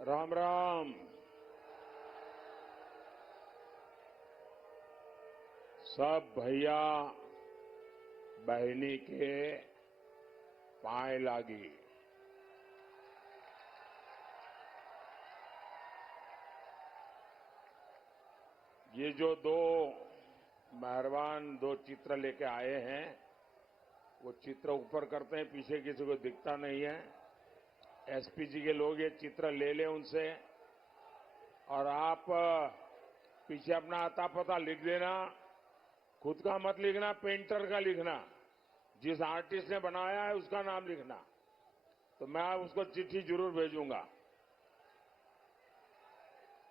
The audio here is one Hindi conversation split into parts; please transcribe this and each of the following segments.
राम राम। सब भैया बहनी के पाए लागी। ये जो दो मेहरबान दो चित्र लेके आए हैं, वो चित्र ऊपर करते हैं, पीछे किसी को दिखता नहीं है। एसपी जी के लोग ये चित्र ले लें उनसे, और आप पीछे अपना आता पता लिख देना। खुद का मत लिखना, पेंटर का लिखना, जिस आर्टिस्ट ने बनाया है उसका नाम लिखना, तो मैं उसको चिट्ठी जरूर भेजूंगा।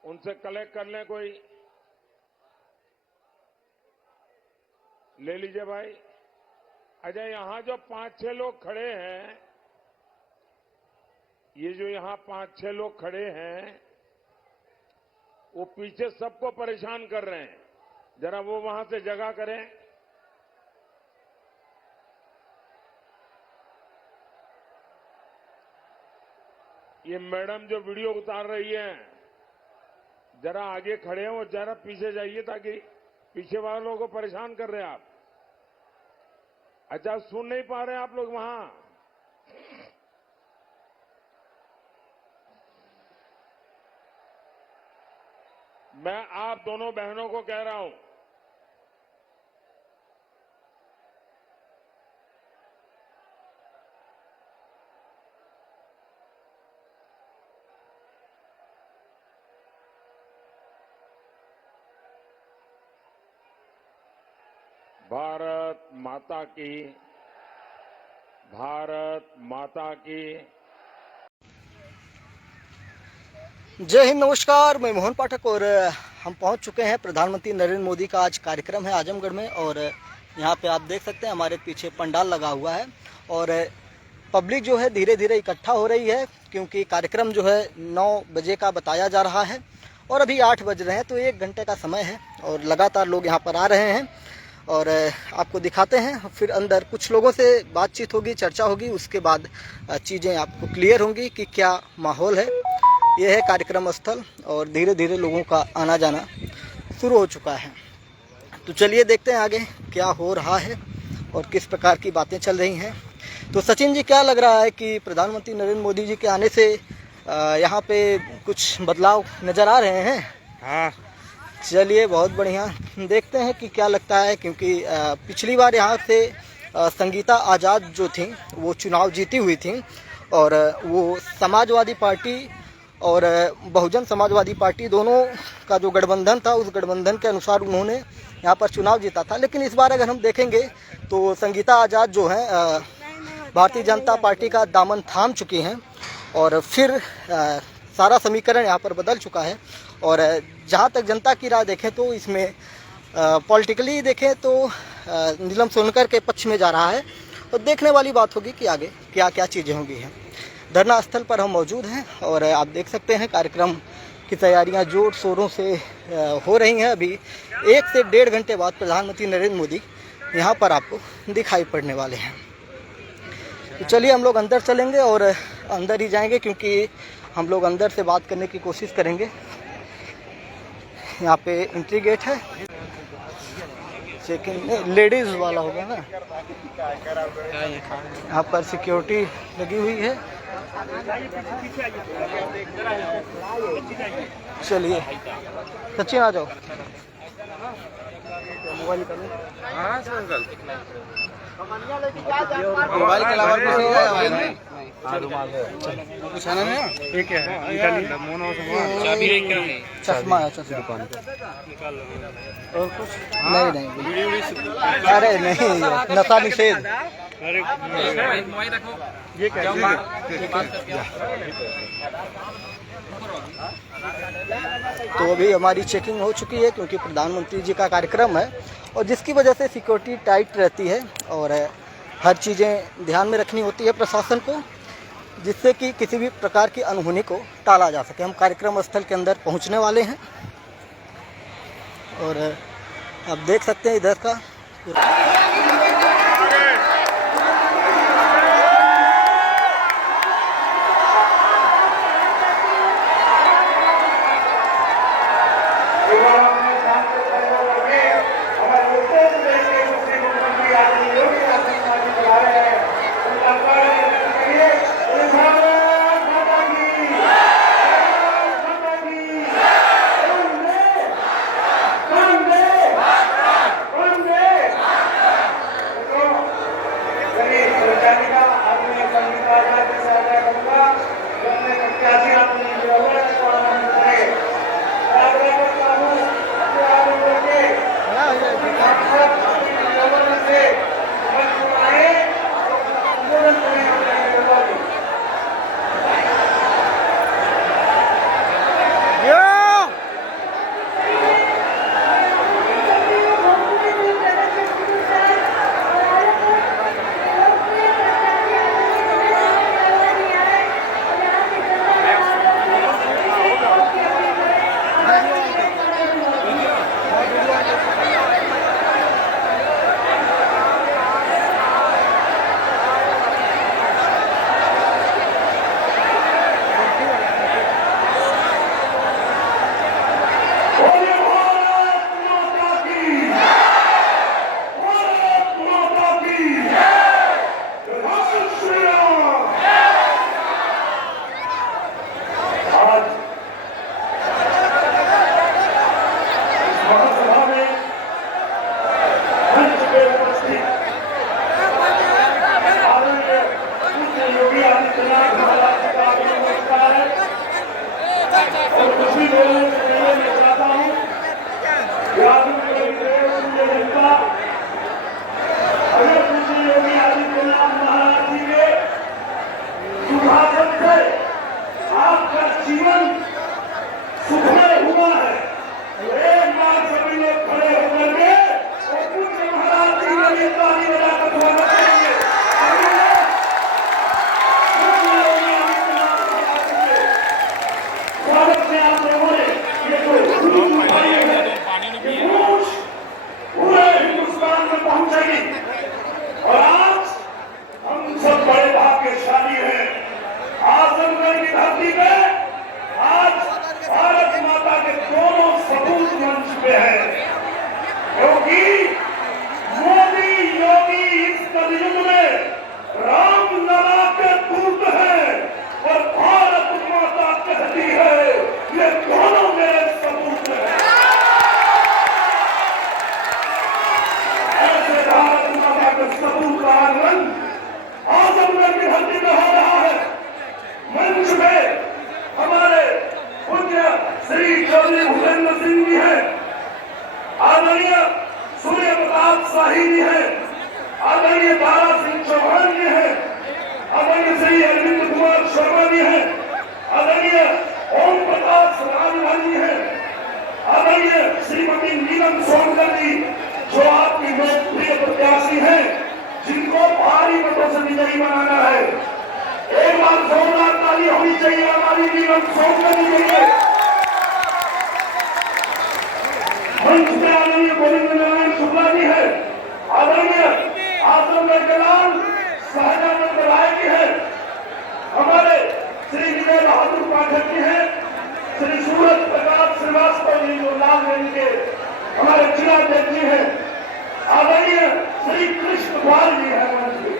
उनसे कलेक्ट कर लें, कोई ले लीजिए भाई। अच्छा, यहां जो 5-6 लोग खड़े हैं, ये जो यहां 5-6 लोग खड़े हैं, वो पीछे सबको परेशान कर रहे हैं। जरा वो वहां से जगह करें। ये मैडम जो वीडियो उतार रही है, जरा आगे खड़े हैं, वो जरा पीछे जाइए, ताकि पीछे वालों को परेशान कर रहे हैं आप। अच्छा, सुन नहीं पा रहे हैं आप लोग वहां? मैं आप दोनों बहनों को कह रहा हूं, भारत माता की, भारत माता की। जय हिंद, नमस्कार। मैं मोहन पाठक और हम पहुंच चुके हैं। प्रधानमंत्री नरेंद्र मोदी का आज कार्यक्रम है आजमगढ़ में, और यहां पे आप देख सकते हैं हमारे पीछे पंडाल लगा हुआ है, और पब्लिक जो है धीरे धीरे इकट्ठा हो रही है, क्योंकि कार्यक्रम जो है 9 बजे का बताया जा रहा है और अभी 8 बज रहे हैं, तो 1 घंटे का समय है और लगातार लोग यहाँ पर आ रहे हैं। और आपको दिखाते हैं, फिर अंदर कुछ लोगों से बातचीत होगी, चर्चा होगी, उसके बाद चीज़ें आपको क्लियर होंगी कि क्या माहौल है। यह है कार्यक्रम स्थल और धीरे धीरे लोगों का आना जाना शुरू हो चुका है। तो चलिए देखते हैं आगे क्या हो रहा है और किस प्रकार की बातें चल रही हैं। तो सचिन जी, क्या लग रहा है कि प्रधानमंत्री नरेंद्र मोदी जी के आने से यहाँ पे कुछ बदलाव नज़र आ रहे हैं? हाँ, चलिए, बहुत बढ़िया। देखते हैं कि क्या लगता है, क्योंकि पिछली बार यहाँ से संगीता आज़ाद जो थी वो चुनाव जीती हुई थी, और वो समाजवादी पार्टी और बहुजन समाजवादी पार्टी दोनों का जो गठबंधन था, उस गठबंधन के अनुसार उन्होंने यहाँ पर चुनाव जीता था। लेकिन इस बार अगर हम देखेंगे तो संगीता आज़ाद जो है भारतीय जनता पार्टी का दामन थाम चुकी हैं, और फिर सारा समीकरण यहाँ पर बदल चुका है। और जहाँ तक जनता की राय देखें तो इसमें पॉलिटिकली देखें तो नीलम सोनकर के पक्ष में जा रहा है, और देखने वाली बात होगी कि आगे क्या क्या चीज़ें होंगी हैं। धरना स्थल पर हम मौजूद हैं और आप देख सकते हैं कार्यक्रम की तैयारियां जोर शोरों से हो रही हैं। अभी 1 से 1.5 घंटे बाद प्रधानमंत्री नरेंद्र मोदी यहां पर आपको दिखाई पड़ने वाले हैं। तो चलिए हम लोग अंदर चलेंगे और अंदर ही जाएंगे, क्योंकि हम लोग अंदर से बात करने की कोशिश करेंगे। यहाँ पे एंट्री गेट है, चेकिंग लेडीज़ वाला होगा ना। यहाँ पर सिक्योरिटी लगी हुई है। चलिए सचिन, आ जाओ। मोबाइल निकालो। मोबाइल के अलावा कुछ है नहीं। ठीक है, चश्मा है, चश्मा और कुछ नहीं। अरे नहीं, नशा निषेध। ये क्या तो अभी हमारी चेकिंग हो चुकी है, क्योंकि प्रधानमंत्री जी का कार्यक्रम है, और जिसकी वजह से सिक्योरिटी टाइट रहती है और हर चीज़ें ध्यान में रखनी होती है प्रशासन को, जिससे कि किसी भी प्रकार की अनहोनी को टाला जा सके। हम कार्यक्रम स्थल के अंदर पहुंचने वाले हैं और आप देख सकते हैं इधर का। और कुछ भी बोलने से पहले मैं चाहता हूं कि आजमगढ़ की देश जनता अगर पूज्य योगी आदित्यनाथ महाराज जी के सुशासन से आपका जीवन सुखमय हुआ है, तो एक बार सभी लोग खड़े होकर के और पूज्य महाराज जी के लिए ताली बजाकर स्वागत करेंगे। स्वागत में आप लोगों ने ये जो पूरे हिंदुस्तान में पहुंचेगी और आज हम सब बड़े भाग्यशाली हैं। आजमगढ़ की धरती पे आज भारत माता के दोनों सपूत मंच पे हैं, क्योंकि मोदी योगी इस कलयुग में राम लला के दूत हैं और भारत माता कहती है ये दोनों मेरे सपूत हैं। ऐसे भारत माता के सपूत का आगमन आजमगढ़ की धरती पे हो रहा है। मंच में हमारे पूज्य श्री चौधरी भूपेंद्र सिंह जी हैं, आदरणीय सूर्य प्रताप शाही जी हैं, आदरणीय दारा सिंह चौहान जी हैं, आदरणीय श्री अरविंद कुमार शर्मा जी हैं, आदरणीय ओम प्रकाश राजभर जी हैं, आदरणीय श्रीमती नीलम सोनकर जी जो आपकी लोकप्रिय प्रत्याशी हैं, जिनको भारी मतों से विजयी बनाना है। एक बार जोरदार ताली होनी चाहिए हमारी नीलम सोनकर जी के लिए। मंच में आदरणीय गोविंद नारायण शुक्ला जी है, आदरणीय आजमगढ़ के लाल सहजानंद राय जी है, हमारे श्री विजय बहादुर पाठक जी हैं, श्री सूरज प्रकाश श्रीवास्तव जी जो लालगंज के हमारे जिलाध्यक्ष जी हैं, आदरणीय श्री कृष्ण पाल जी हैं मंच में।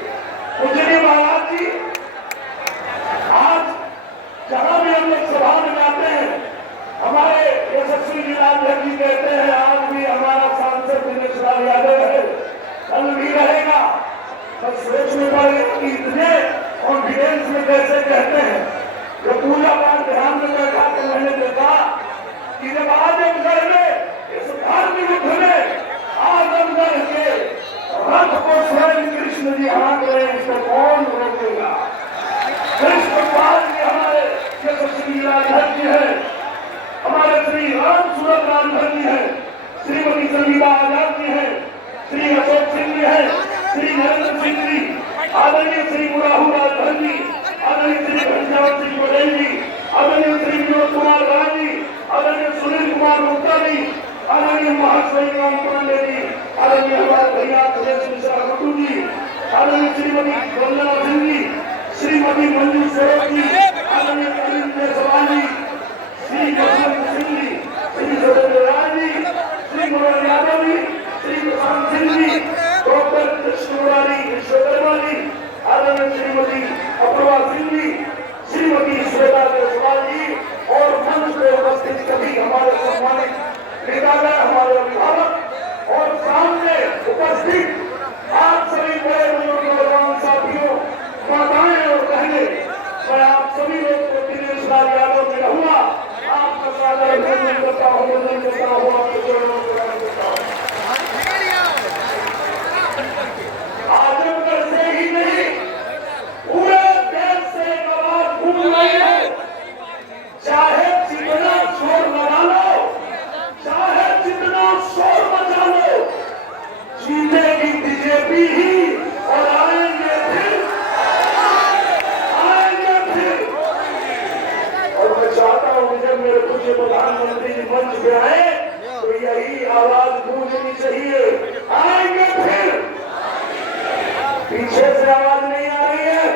पूजनीय महाराज जी, आज जहां भी हम लोग सभा में जाते हैं हमारे यशस्वी जिलाध्यक्ष जी कहते हैं आज भी हमारा सांसद दिनेश लाल यादव है, कल भी रहेगा। बस सोच में पड़े कि इतने कॉन्फिडेंस में कैसे कहते हैं। जो पूजा पाठ ध्यान में बैठा तो मैंने देखा कि जब आजमगढ़ में इस धार्मिक युद्ध में आजमगढ़ के रथ को स्वयं कृष्ण जी हाँक रहे हैं, इसको कौन रोकेगा। कृष्ण पाल जी हमारे यशस्वी जिलाध्यक्ष जी है, हमारे श्री राम सूरत राजभर जी हैं, श्रीमती संगीता आजाद जी हैं, श्री अशोक सिंह जी हैं, श्री नरेंद्र सिंह जी, आदरणीय श्री मुराहू राजभर जी, आदरणीय श्री घनश्याम सिंह पटेल जी, आदरणीय श्री विनोद कुमार राय जी, आदरणीय सुनील कुमार गुप्ता जी, आदरणीय महाश्वरी राम पांडे जी, आदरणीय हमारे भैया सुरेश मिश्रा गुड्डू जी, आदरणीय श्रीमती वंदना सिंह जी, श्रीमती मंजू स्वरूप जी, आदरणीय अरविंद जायसवाल जी, श्री जसवंत सिंह जी, श्री सत्येंद्र राय जी, श्री मनोहर यादव जी, श्री प्रशांत सिंह जी, डॉक्टर कृष्ण मुरारी विश्वकर्मा जी, आदरणीय श्रीमती अपूर्वा सिंह जी, श्रीमती श्वेता जायसवाल जी और मंच पे उपस्थित सभी हमारे सम्मानित नेतागण, हमारे अभिभावक और सामने उपस्थित आप सभी बड़े बुजुर्ग साथियों, माताएं और बहनें, मैं आप सभी लोग को दिनेश लाल यादव में रहूंगा। आपका सादर अभिनंदन करता हूँ, वंदन करता हूँ, आपके चरणों में प्रणाम करता हूँ। आजमगढ़ से ही नहीं पूरे देश से एक आवाज गूंज रही है, चाहे जितना शोर लगा लो, चाहे जितना शोर मचा लो, जीतेगी बीजेपी ही और आएंगे फिर। और मैं चाहता हूं कि जब मेरे पूज्य प्रधानमंत्री जी मंच पे आए तो यही आवाज गूंजनी चाहिए, आएंगे फिर। पीछे से आवाज नहीं आ रही है,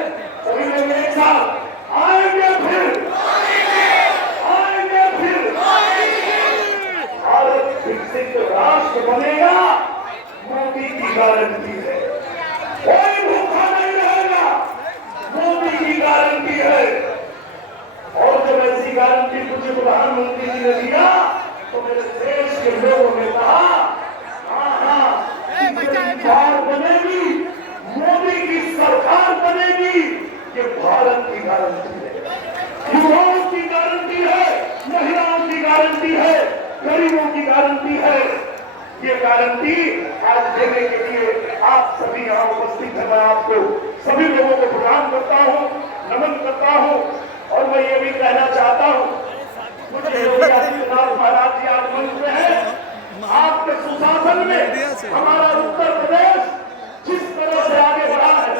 सभी लोग एक साथ आएंगे फिर, आएंगे फिर। भारत विकसित राष्ट्र बनेगा, मोदी की गारंटी है, कोई भूखा नहीं रहेगा, मोदी की गारंटी है। और जब ऐसी गारंटी पूज्य प्रधानमंत्री जी ने दिया तो मेरे देश के लोगों ने कहा हाँ, सरकार बनेगी, मोदी की सरकार बनेगी, ये भारत की गारंटी है, युवाओं की गारंटी है, महिला गारंटी है, गरीबों की गारंटी है। ये गारंटी आज देने के लिए आप सभी यहाँ उपस्थित हैं। मैं आपको सभी लोगों को प्रणाम करता हूँ, नमन करता हूँ। और मैं ये भी कहना चाहता हूँ, मुझे योगी आदित्यनाथ महाराज जी आज मंच में हैं। आपके सुशासन में हमारा उत्तर प्रदेश जिस तरह से आगे बढ़ा है,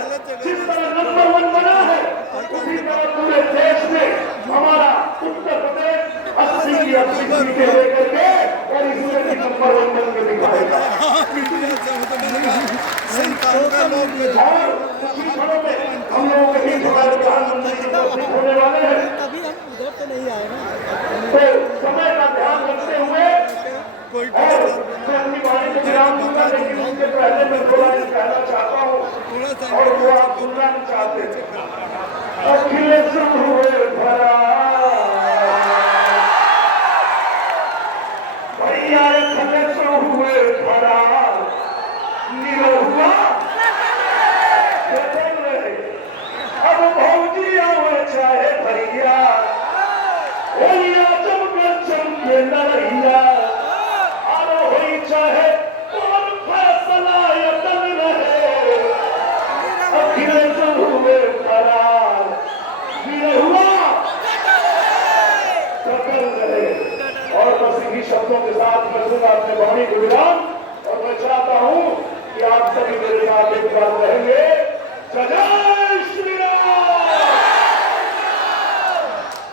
जिस तरह नंबर 1 बना है, उसी तरह पूरे देश में हमारा उत्तर प्रदेश 80 की 80 सीटें लेकर के और इसमें भी नंबर 1 बन के दिखाएगा। और कुछ ही क्षणों में हम लोगों के बीच हमारे प्रधानमंत्री जी उपस्थित होने वाले हैं। तो समय का ध्यान रखते हुए और मैं अपनी वाणी को विराम दूंगा, लेकिन उसके पहले मैं थोड़ा ये कहना चाहता हूँ और वो आप सुनना नहीं चाहते थे। अखिलेश हुए भरा भैया, अखिलेश हुए भरा निरहुआ अब भौजी आवे चाहे भैया, होलिया जमकर चमके नरैया, और होई चाहे कौन फैसला यतन रहे, अखिलेश हुए फरार निरहुआ सकल रहे। और बस इन्हीं शब्दों के साथ मैं दूंगा अपने वाणी को विराम। और मैं चाहता हूं कि आप सभी मेरे साथ एक बार रहेंगे। जय श्री राम।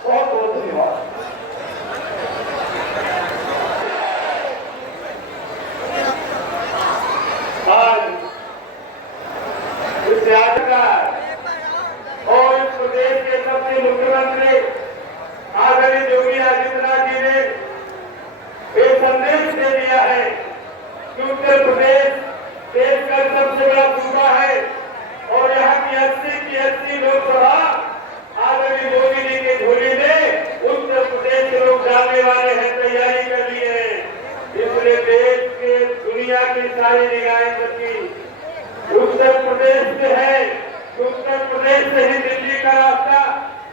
बहुत बहुत धन्यवाद। आज इस यात्रा का और इस प्रदेश के सबसे मुख्यमंत्री आदरणीय योगी आदित्यनाथ जी ने एक संदेश दे दिया है कि उत्तर प्रदेश देश का सबसे बड़ा सूबा है और यहाँ की 80 लोकसभा आदरणीय मोदी जी के झोली में उत्तर प्रदेश के लोग जाने वाले हैं, तैयारी कर ली है। इसलिए देश के दुनिया की सारी निगाहें सबकी उत्तर प्रदेश से है। उत्तर प्रदेश से ही दिल्ली का रास्ता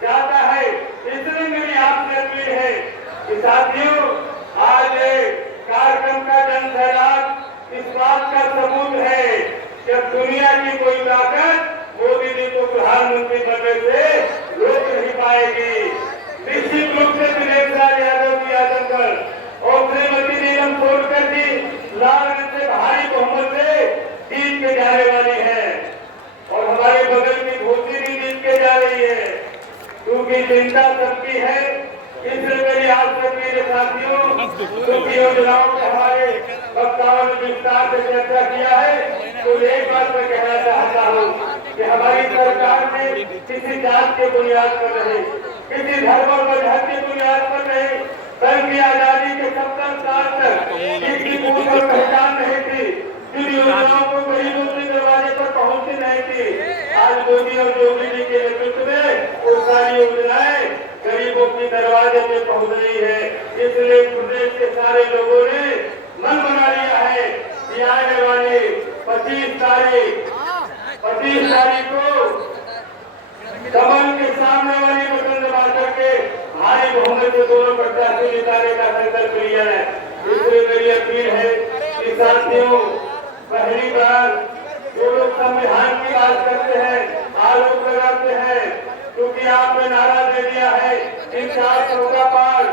जाता है। इसलिए मेरी आपसे अपील है कि साथियों, आज कार्यक्रम का जन सैलाब इस बात का सबूत है कि अब दुनिया की कोई ताकत मोदी जी को प्रधानमंत्री बनने से रोक नहीं पाएगी। निश्चित रूप से दिनेश लाल यादव की आजमगढ़ और श्रीमती नीलम सोनकर जी लालगंज से भारी बहुमत से जीत के जाने वाली है और हमारे बगल की घोसी भी जीत के जा रही है। क्योंकि चिंता सबकी है, इसलिए मेरी आप सभी साथियों, क्योंकि योजनाओं में हमारे वक्ताओं ने विस्तार से चर्चा किया है, तो एक बात मैं कहना चाहता हूँ कि हमारी सरकार ने किसी जात के बुनियाद पर नहीं, किसी धर्म और मजहब की बुनियाद पर नहीं, बल्कि आजादी के 70 साल तक किसी को पहचान नहीं थी, जिन योजनाओं को गरीबों के दरवाजे पर पहुंचती नहीं थी, आज मोदी और योगी जी के नेतृत्व में वो सारी योजनाएं गरीबों की दरवाजे पे पहुंच रही है। इसलिए प्रदेश के सारे लोगों ने मन बना लिया है कि आने वाली 25 तारीख को कमल के सामने वाली बटन दबा करके भारी बहुमत से दोनों प्रत्याशी जिताने का संकल्प लिया है। इसलिए मेरी अपील है कि साथियों, पहली बार जो लोग संविधान की बात करते हैं, आरोप लगाते हैं, क्योंकि आपने नारा दे दिया है इन 400 का पार,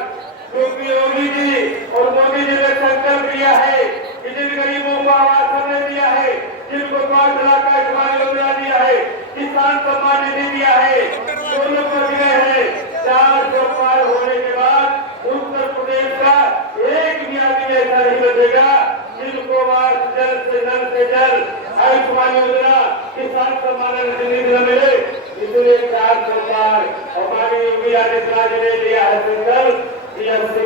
क्योंकि योगी जी और मोदी जी ने संकल्प लिया है कि जिन गरीबों को आवास हमने दिया है, जिनको 5 लाख का आयुष्मान योजना दिया है, किसान सम्मान निधि दिया है, दोनों कर दिए हैं। 400 पार होने के बाद उत्तर प्रदेश का एक भी आदमी ऐसा नहीं बचेगा जिनको जल्द से जल्द आयुष्मान योजना, किसान सम्मान निधि न मिले। इसलिए 400 पार हमारे योगी आदित्यनाथ जी ने लिया है संकल्प कि 80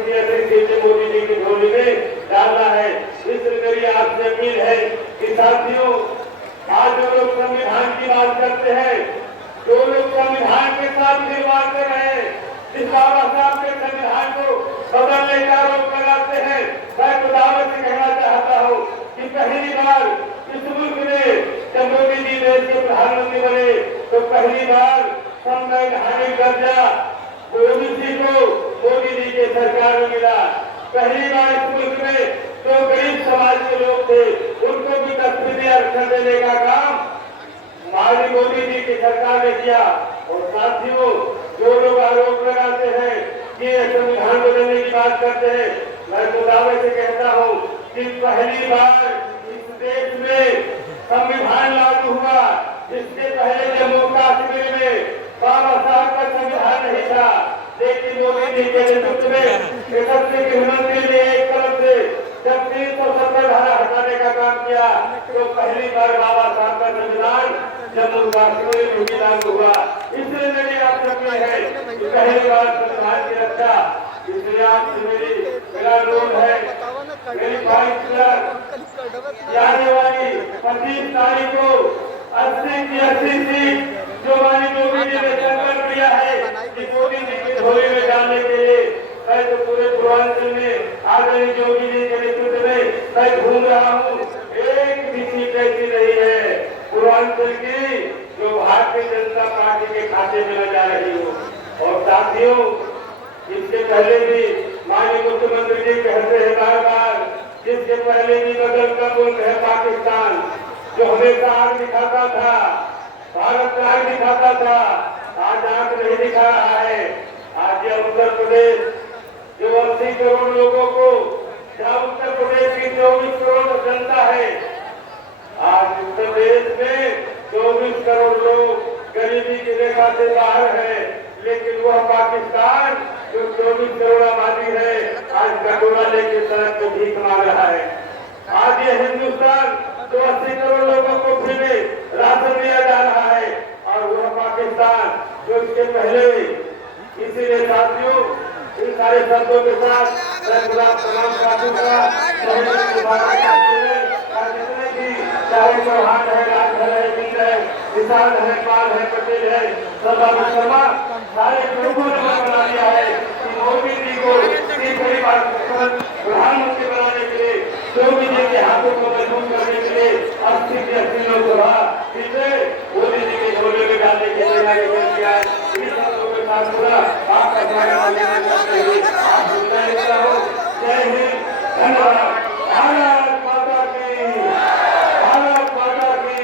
सीटें मोदी जी की झोली में डालना है। इसलिए मेरी आपसे अपील है कि साथियों, आज जो लोग संविधान की बात करते हैं, जो लोग संविधान के साथ निर्माण कर रहे हैं, जिस बाबा साहब के संविधान को बदलने का आरोप लगाते हैं, मैं खुदावत से कहना चाहता हूँ कि पहली बार इस मुल्क में जब मोदी जी देश के प्रधानमंत्री बने तो पहली बार संवैधानिक दर्जा ओबीसी को मोदी जी के सरकार में मिला। का इस मुल्क में जो गरीब समाज के लोग थे उनको भी 10% आरक्षण देने का काम माननीय मोदी जी की सरकार ने किया। और साथियों, जो लोग आरोप लगाते हैं कि ये संविधान बदलने की बात करते हैं, मैं तो दावे से कहता हूँ कि पहली बार इस देश में संविधान लागू हुआ। इससे पहले जम्मू कश्मीर में बाबा साहब का संविधान नहीं था, लेकिन मोदी जी के नेतृत्व में यशस्वी गृहमंत्री ने एक तरफ से जब 370 धारा हटाने का काम किया तो पहली बार बाबा साहब का संविधान जम्मू कश्मीर में भी लागू हुआ। इसलिए मेरी आप सबसे है कि पहली बार संविधान की रक्षा, इसलिए आपसे मेरा अनुरोध है, मेरी आने वाली 25 तारीख को 80 की 80 सीट जो माननीय मोदी जी ने संकल्प लिया है कि मोदी जी की झोली में डालने के लिए मैं तो पूरे पूर्वांचल में आदरणीय योगी जी के नेतृत्व में मैं घूम रहा हूँ। एक भी सीट ऐसी नहीं है पूर्वांचल की जो भारतीय जनता पार्टी के खाते में न जा रही हो। और साथियों, इसके पहले भी माननीय मुख्यमंत्री जी कहते हैं बार बार, जिसके पहले भी बदल का मुल्क है पाकिस्तान, जो हमेशा आग दिखाता था, भारत का आग दिखाता था, आज आग नहीं दिखा रहा है। आज यह उत्तर प्रदेश जो 80 करोड़ लोगों को, क्या उत्तर प्रदेश की 24 करोड़ जनता है, आज उत्तर प्रदेश में 24 करोड़ लोग गरीबी की रेखा से बाहर है, लेकिन वह पाकिस्तान जो 24 करोड़ आबादी है आज कटोरा लेके सड़क पर भीख मांग रहा है। आज ये हिंदुस्तान जो 80 करोड़ लोगों को फ्री में राशन दिया जा रहा है और वह पाकिस्तान जो इसके पहले। इसीलिए साथियों, इन सारे शब्दों के साथ मैं प्रणाम करूंगा। जितने भी चाहे चौहान है, राजभर है, मीर है, किसान है, पाल है, पटेल है, सरदार शर्मा, सारे लोगों ने बना दिया है कि मोदी जी को तीसरी बार प्रधानमंत्री बनाने के लिए, योगी जी के हाथों को मजबूत करने के लिए 80 से 80 लोकसभा सीटें मोदी जी के झोले में डालने के लिए मैंने कर दिया है। इन शब्दों के साथ पूरा आपका स्वागत करते हुए आप सुनना लेता हूँ। जय हिंद, धन्यवाद। भारत माता की, भारत माता की।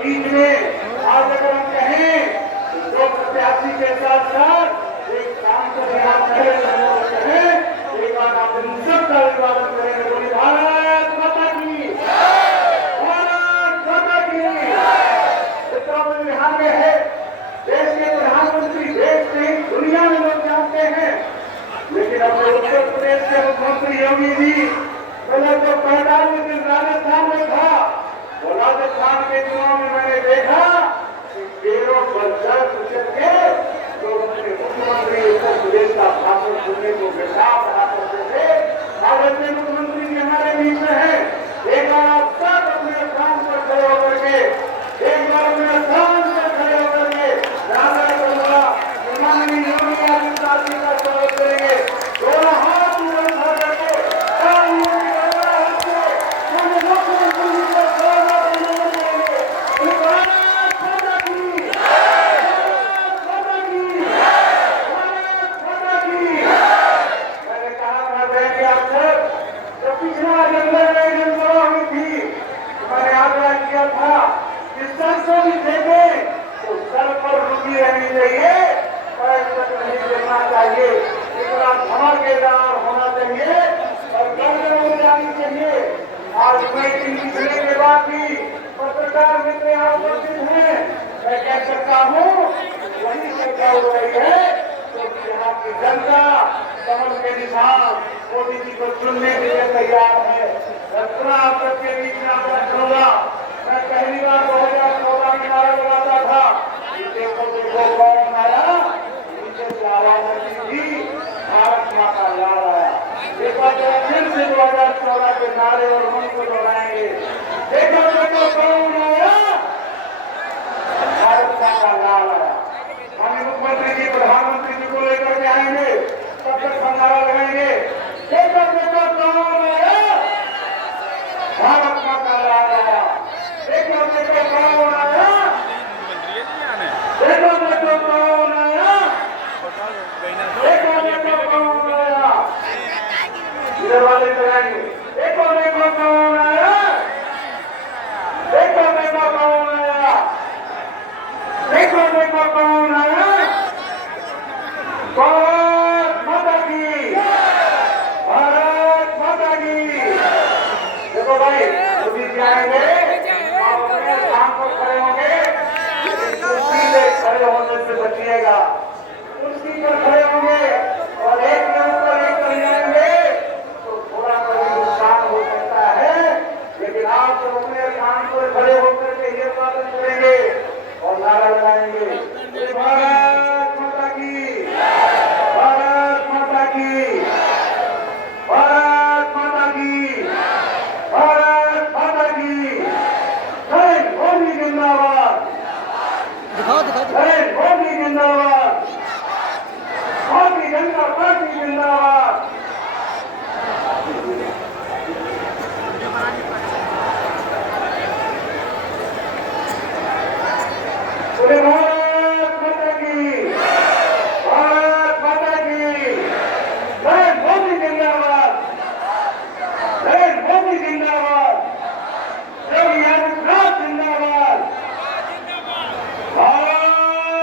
बीच में आज अगर हम कहें तो प्रत्याशी के साथ साथ के मुख्यमंत्री योगी जी पहले तो 45 दिन राजस्थान में था, वो राजस्थान के चुनाव में मैंने देखा कि पेड़ों पर जड़ कुचल के जो अपने मुख्यमंत्री उत्तर प्रदेश का भाषण सुनने को बेकार रहा करते थे, आज अपने मुख्यमंत्री जी हमारे बीच में है। एक बार आप सब अपने काम पर खड़े होकर के, एक बार अपने काम पर खड़े होकर के राजा करूंगा माननीय योगी आदित्यनाथ जी का स्वागत करेंगे। दोनों हाथ ऊपर उठा करके चाहिए, इतना धमाकेदार होना चाहिए और गर्दन हो जानी चाहिए। आज मीटिंग पिछले के बाद भी पत्रकार मित्र यहाँ उपस्थित हैं, मैं कह सकता हूँ वही चर्चा हो रही है क्योंकि यहाँ की जनता कमल के निशान मोदी जी को चुनने के लिए तैयार है। रचना आप सबके बीच में आपका खड़ूंगा। मैं पहली बार 2014 में नारा लगाता था, देखो कौन आया, आवाज थी भारत माँ का लाल आया। एक बार फिर से 2014 के नारे और मन को दोहराएंगे, देखो देखो कौन आया, भारत माँ का लाल आया। माननीय मुख्यमंत्री जी प्रधानमंत्री जी को लेकर के आएंगे, तब तक हम नारा लगाएंगे, देखो देखो कौन आया, भारत माँ का लाल आया। देखो देखो कौन आया, देखो देखो कौन आया, वाले कराएंगे। देखो देखो कौन आया, देखो देखो कौन आया, देखो देखो कौन आया। भारत माता की, भारत माता की। देखो भाई मोदी जी आएंगे, आप अपने काम पर खड़े होंगे, कुर्सी पे खड़े होने से बचिएगा। कुर्सी पर खड़े होंगे और एक के ऊपर एक कर जाएंगे तो थोड़ा कभी नुकसान हो सकता है, लेकिन आप जब अपने काम पर खड़े होकर के ये पालन करेंगे और नारा लगाएंगे, भारत माता की, भारत माता की, भारत माता की, भारत माता की। जय मोदी जिंदाबाद, जय मोदी जिंदाबाद, भारतीय जनता पार्टी जिंदाबाद। पूरे भारत माता की, भारत माता की। जय मोदी जिंदाबाद, जय मोदी जिंदाबाद, योगी आदित्यनाथ जिंदाबाद। भारत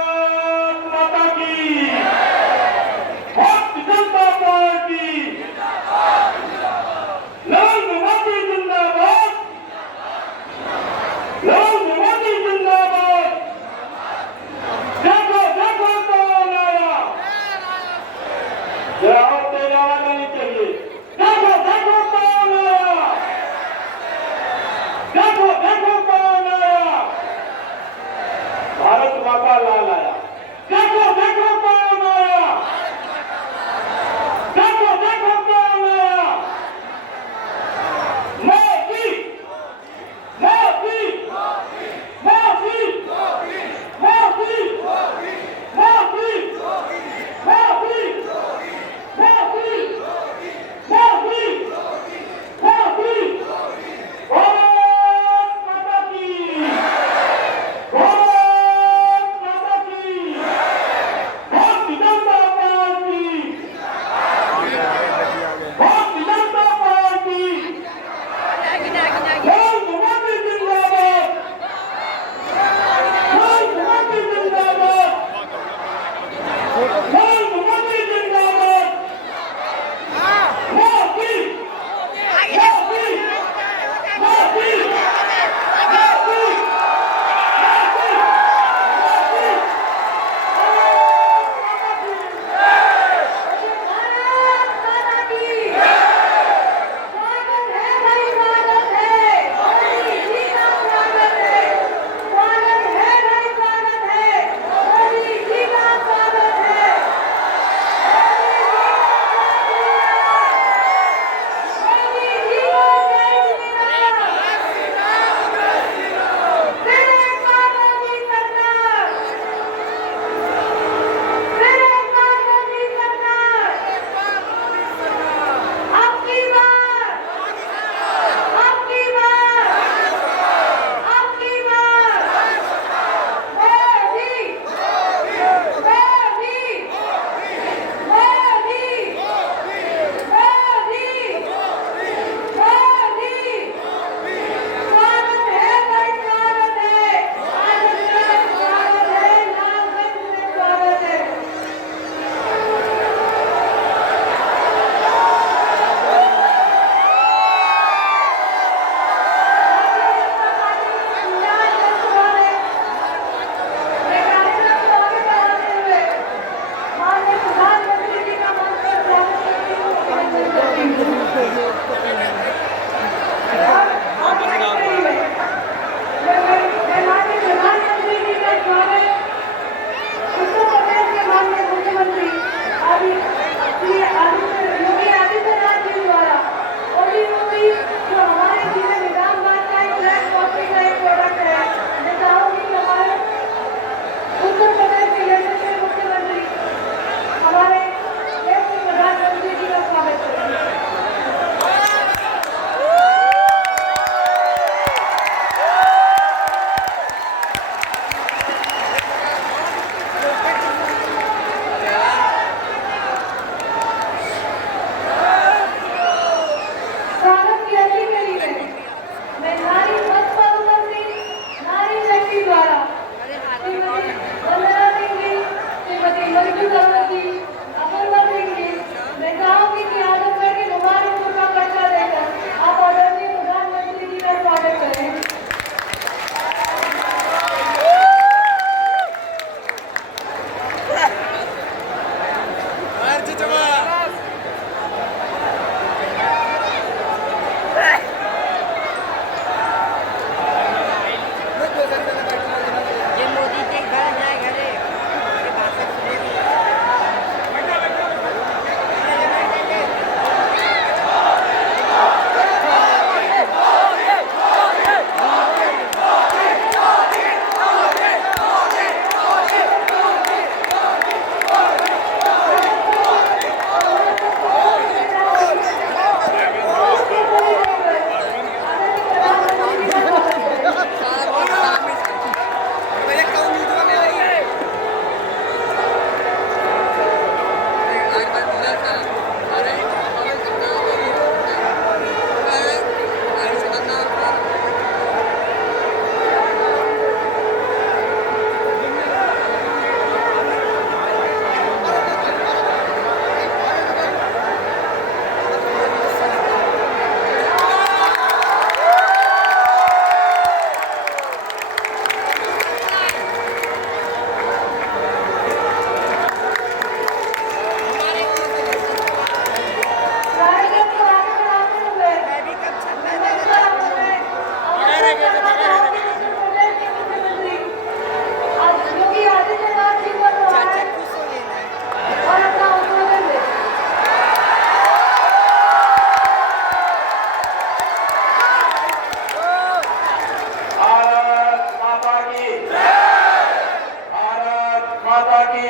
माता की,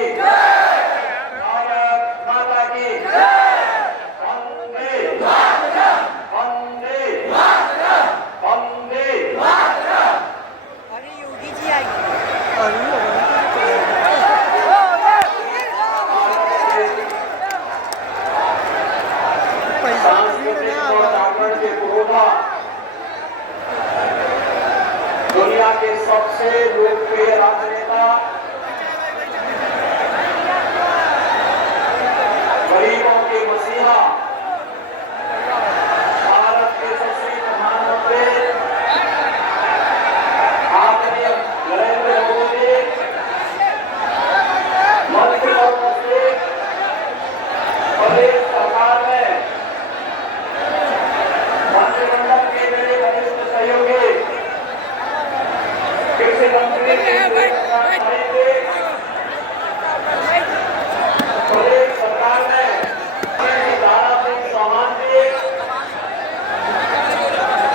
भारत माता की, वंदे वंदे वंदे। अरे योगी जी आएंगे। सांस्कृतिक और जागरण के पुरोधा, दुनिया के सबसे लोकप्रिय राजनेता, गरीबों के मसीहा, भारत के यशस्वी प्रधानमंत्री आदरणीय नरेंद्र मोदी मंत्री और प्रदेश सरकार में मंत्रिमंडल के मेरे वरिष्ठ सहयोगी कृषि मंत्री प्रदेश सरकार में दारा सिंह चौहान जी,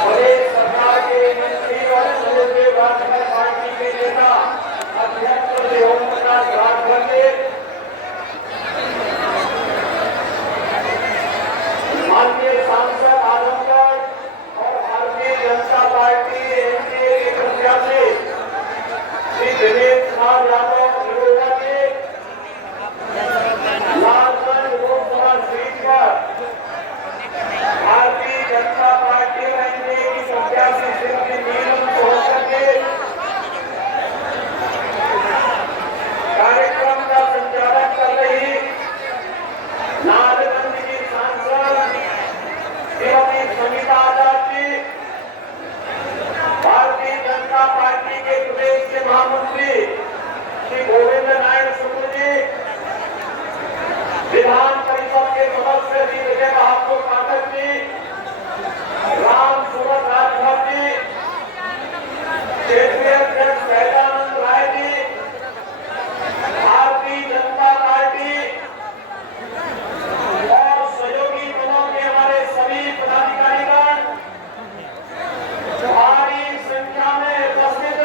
प्रदेश सरकार के मंत्री और सहयोगी भाजपा पार्टी के नेता अध्यक्ष श्री ओम प्रकाश राजभर जी, माननीय सांसद आजमगढ़ और भारतीय जनता पार्टी एनडीए के प्रत्याशी श्री दिनेश कुमार यादव निरोधा जी, लालगंज लोकसभा सीट पर भारतीय जनता पार्टी एनडीए की प्रत्याशी श्रीमती नीलम सोहकर जी, कार्यक्रम का संचालन कर रही नारायणगंज की सांसद श्रीमती समिता आजाद जी, भारतीय जनता पार्टी के प्रदेश के महामंत्री श्री गोविंद नारायण सुमन जी, विधान परिषद के सदस्य श्री विजय बहादुर पाठक जी, राम सूरत राजभर जी, क्षेत्रीय अध्यक्ष सहजानंद राय जी, भारतीय जनता पार्टी और सहयोगी दलों के हमारे सभी पदाधिकारीगण, भारी संख्या में उपस्थित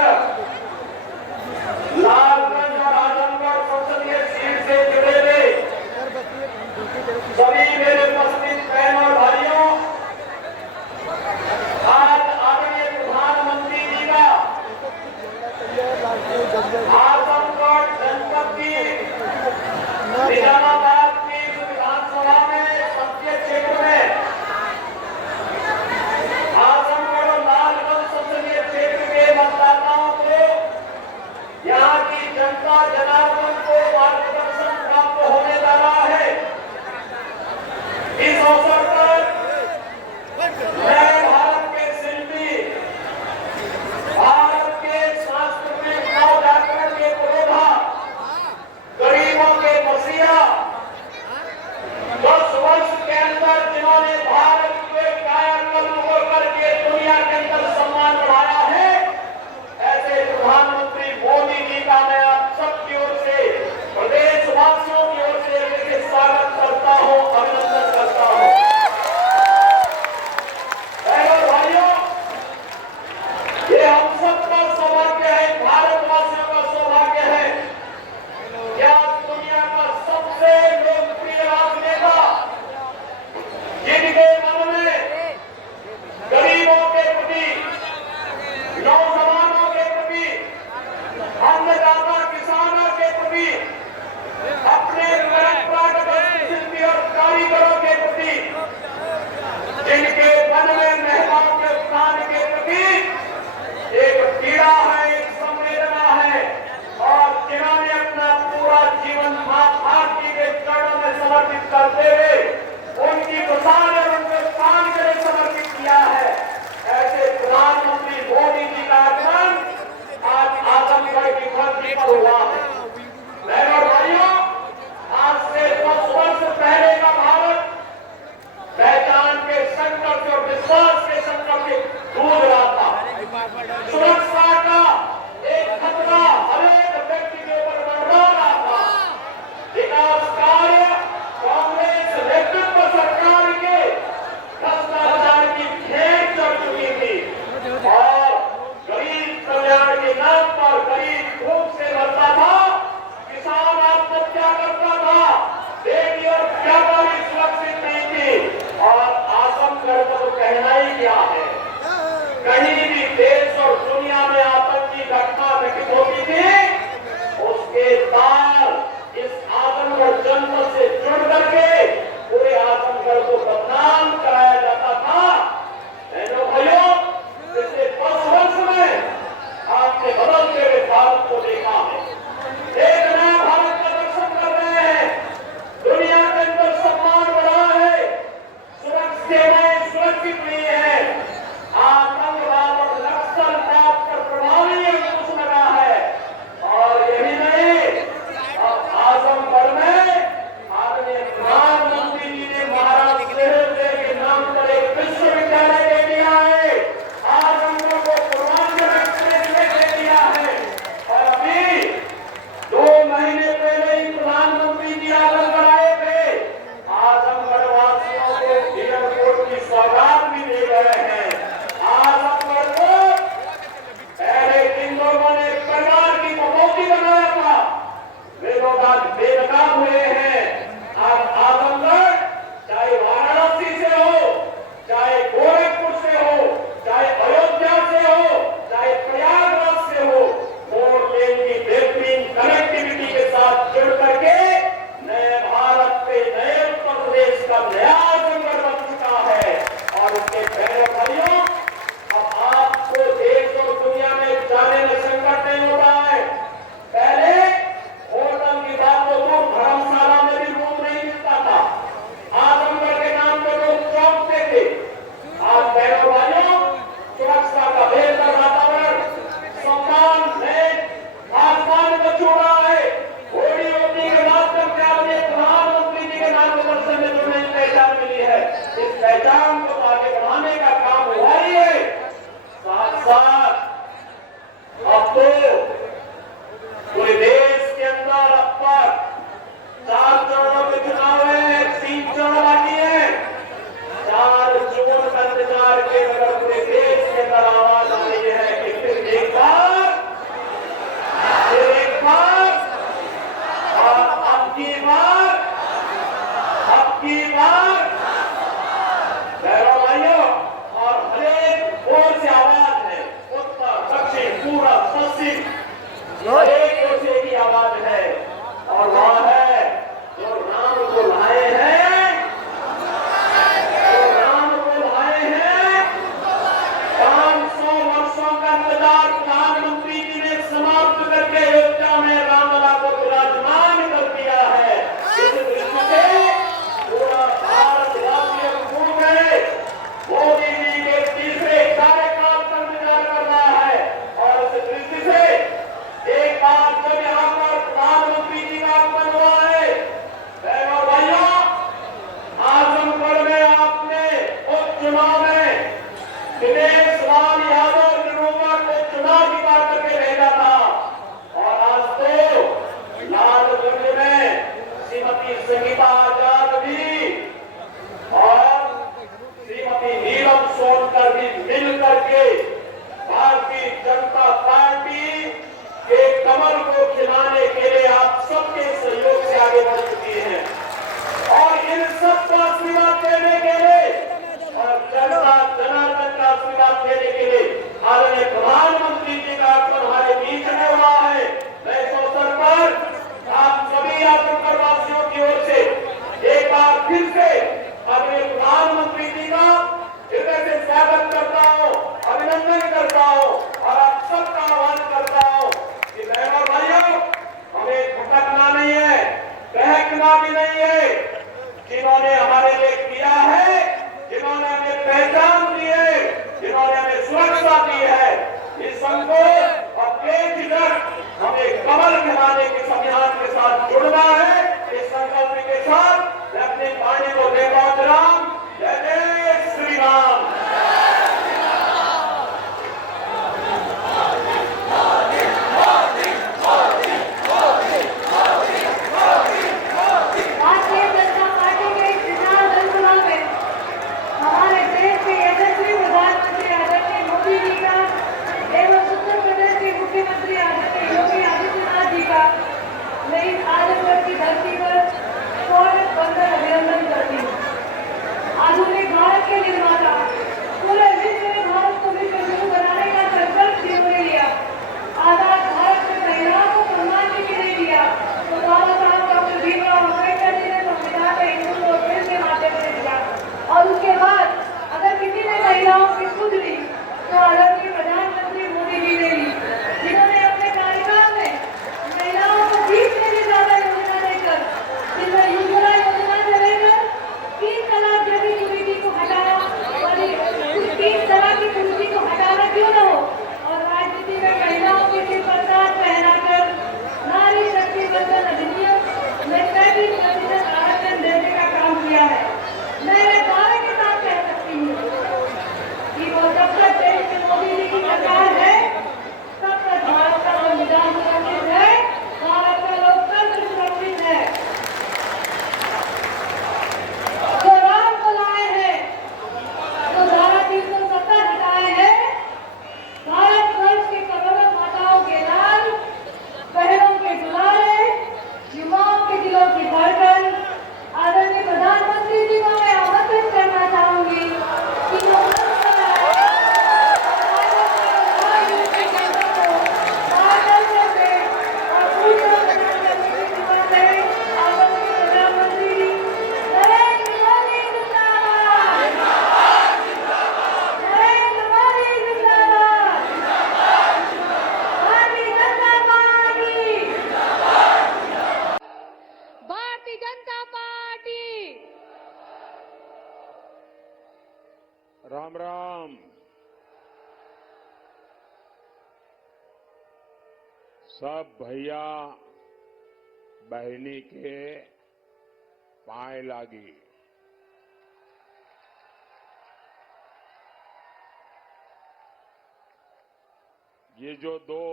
लालगंज और आजमगढ़ संसदीय सीट से जुड़े हुए सभी मेरे उपस्थित बहन और भाइयों, आज आदरणीय प्रधानमंत्री जी का आजमगढ़ जनपद की निजामाबाद की विधानसभा में संसदीय क्षेत्र में आजमगढ़ और लालगंज संसदीय क्षेत्र के मतदाताओं को, यहाँ की जनता जनार्दन को मार्गदर्शन प्राप्त होने जा रहा है। इस अवसर पर मैं भारत के शिल्पी, भारत के सांस्कृतिक नवजागरण के पुरोधा, गरीबों के मसीहा, 10 वर्ष के अंदर जिन्होंने भारत के कायाकल्प को करके दुनिया के अंदर सम्मान बढ़ाया है, ऐसे प्रधानमंत्री मोदी जी का मैं आप सबकी ओर से, प्रदेशवासियों की ओर से विशेष स्वागत करता हूं, अभिनंदन करता हूं। बहनों भाइयों, ये हम सबका सौभाग्य है, भारतवासियों का सौभाग्य है कि आज दुनिया का सबसे लोकप्रिय राजनेता, जिनके मन में गरीबों के प्रति, नौजवानों के प्रति, अन्नदाता किसानों के प्रति, अपने परंपरागत शिल्पी और कारीगरों के प्रति, जिनके मन में महिलाओं के उत्थान के प्रति एक पीड़ा है, एक संवेदना है, और जिन्होंने अपना पूरा जीवन मां भारती के चरणों में समर्पित करते हुए उनकी प्रसाद और उनके स्थान के लिए समर्पित किया है, ऐसे प्रधानमंत्री मोदी जी का आगमन आज आजमगढ़ की धरती पर हुआ है। बहनों और भाइयों, आज से 10 वर्ष पहले का भारत पहचान के संकट और विश्वास के संकट से जूझ रहा था। सुरक्षा का एक खतरा हर एक व्यक्ति के ऊपर मंडरा रहा था। विकास कार्य कांग्रेस नेतृत्व सरकार के भ्रष्टाचार की घेर चढ़ चुकी थी और गरीब कल्याण के नाम पर गरीब भूख से मरता था। जिन्होंने हमारे लिए किया है, जिन्होंने हमें पहचान दी है, जिन्होंने हमें सुरक्षा दी है, इस संकोच और बेझिझक हमें कमल खिलाने के अभियान के साथ जुड़ना है। इस संकल्प के साथ मैं अपनी वाणी को दे पहुंच रहा हूं। जय जय श्री राम। भारतीय जनता पार्टी के चुनाव जनसभा में हमारे देश के यशस्वी प्रधानमंत्री आदरणीय मोदी जी का एवं उत्तर प्रदेश के मुख्यमंत्री आदरणीय योगी आदित्यनाथ जी का मैं इस आजमगढ़ की धरती पर स्वागत बंदर अभिनंदन करती हूँ। आधुनिक भारत के निर्माता पूरे विश्व में भारत को विश्व गुरु बनाने का संकल्प जिन्होंने लिया, आजाद भारत में महिलाओं को सम्मान नहीं दिया, तो बाबा साहब डॉक्टर भीमराव अम्बेडकर जी ने संविधान में हिंदू को बिल के माध्यम से दिया। और उसके बाद अगर किसी ने महिलाओं की सुध ली तो आदरणीय प्रधानमंत्री मोदी जी ने ली, जिन्होंने अपने कार्यकाल में महिलाओं को 20 से भी ज्यादा योजना देकर, जिनमें उज्ज्वला योजना से लेकर 3 तलाक जैसी कुरीति को हटाया, और 3 तलाक की कुरीति को हटाना क्यों न हो, और राजनीति में महिलाओं के सिर पर ताज पहनाकर नारी शक्ति बंधन अधिनियम में 35% आरक्षण देने का काम किया है। मैं दावे के साथ कह सकती हूँ कि वो जब तक देश में मोदी जी की सरकार है, तब तक भारत का संविधान सुरक्षित है, भारत का लोकतंत्र सुरक्षित है। जो राम को लाए हैं, जो धारा 370 हटाए हैं, भारत वर्ष के करोड़ों माताओं के लाल, बहनों के दुलारे, युवाओं के दिलों की धड़कन, आदरणीय प्रधानमंत्री जी को मैं आमंत्रित करना चाहूंगी कि जो भारतीय जनता पार्टी। राम राम। सब भैया बहनी के पाए लागी। ये जो दो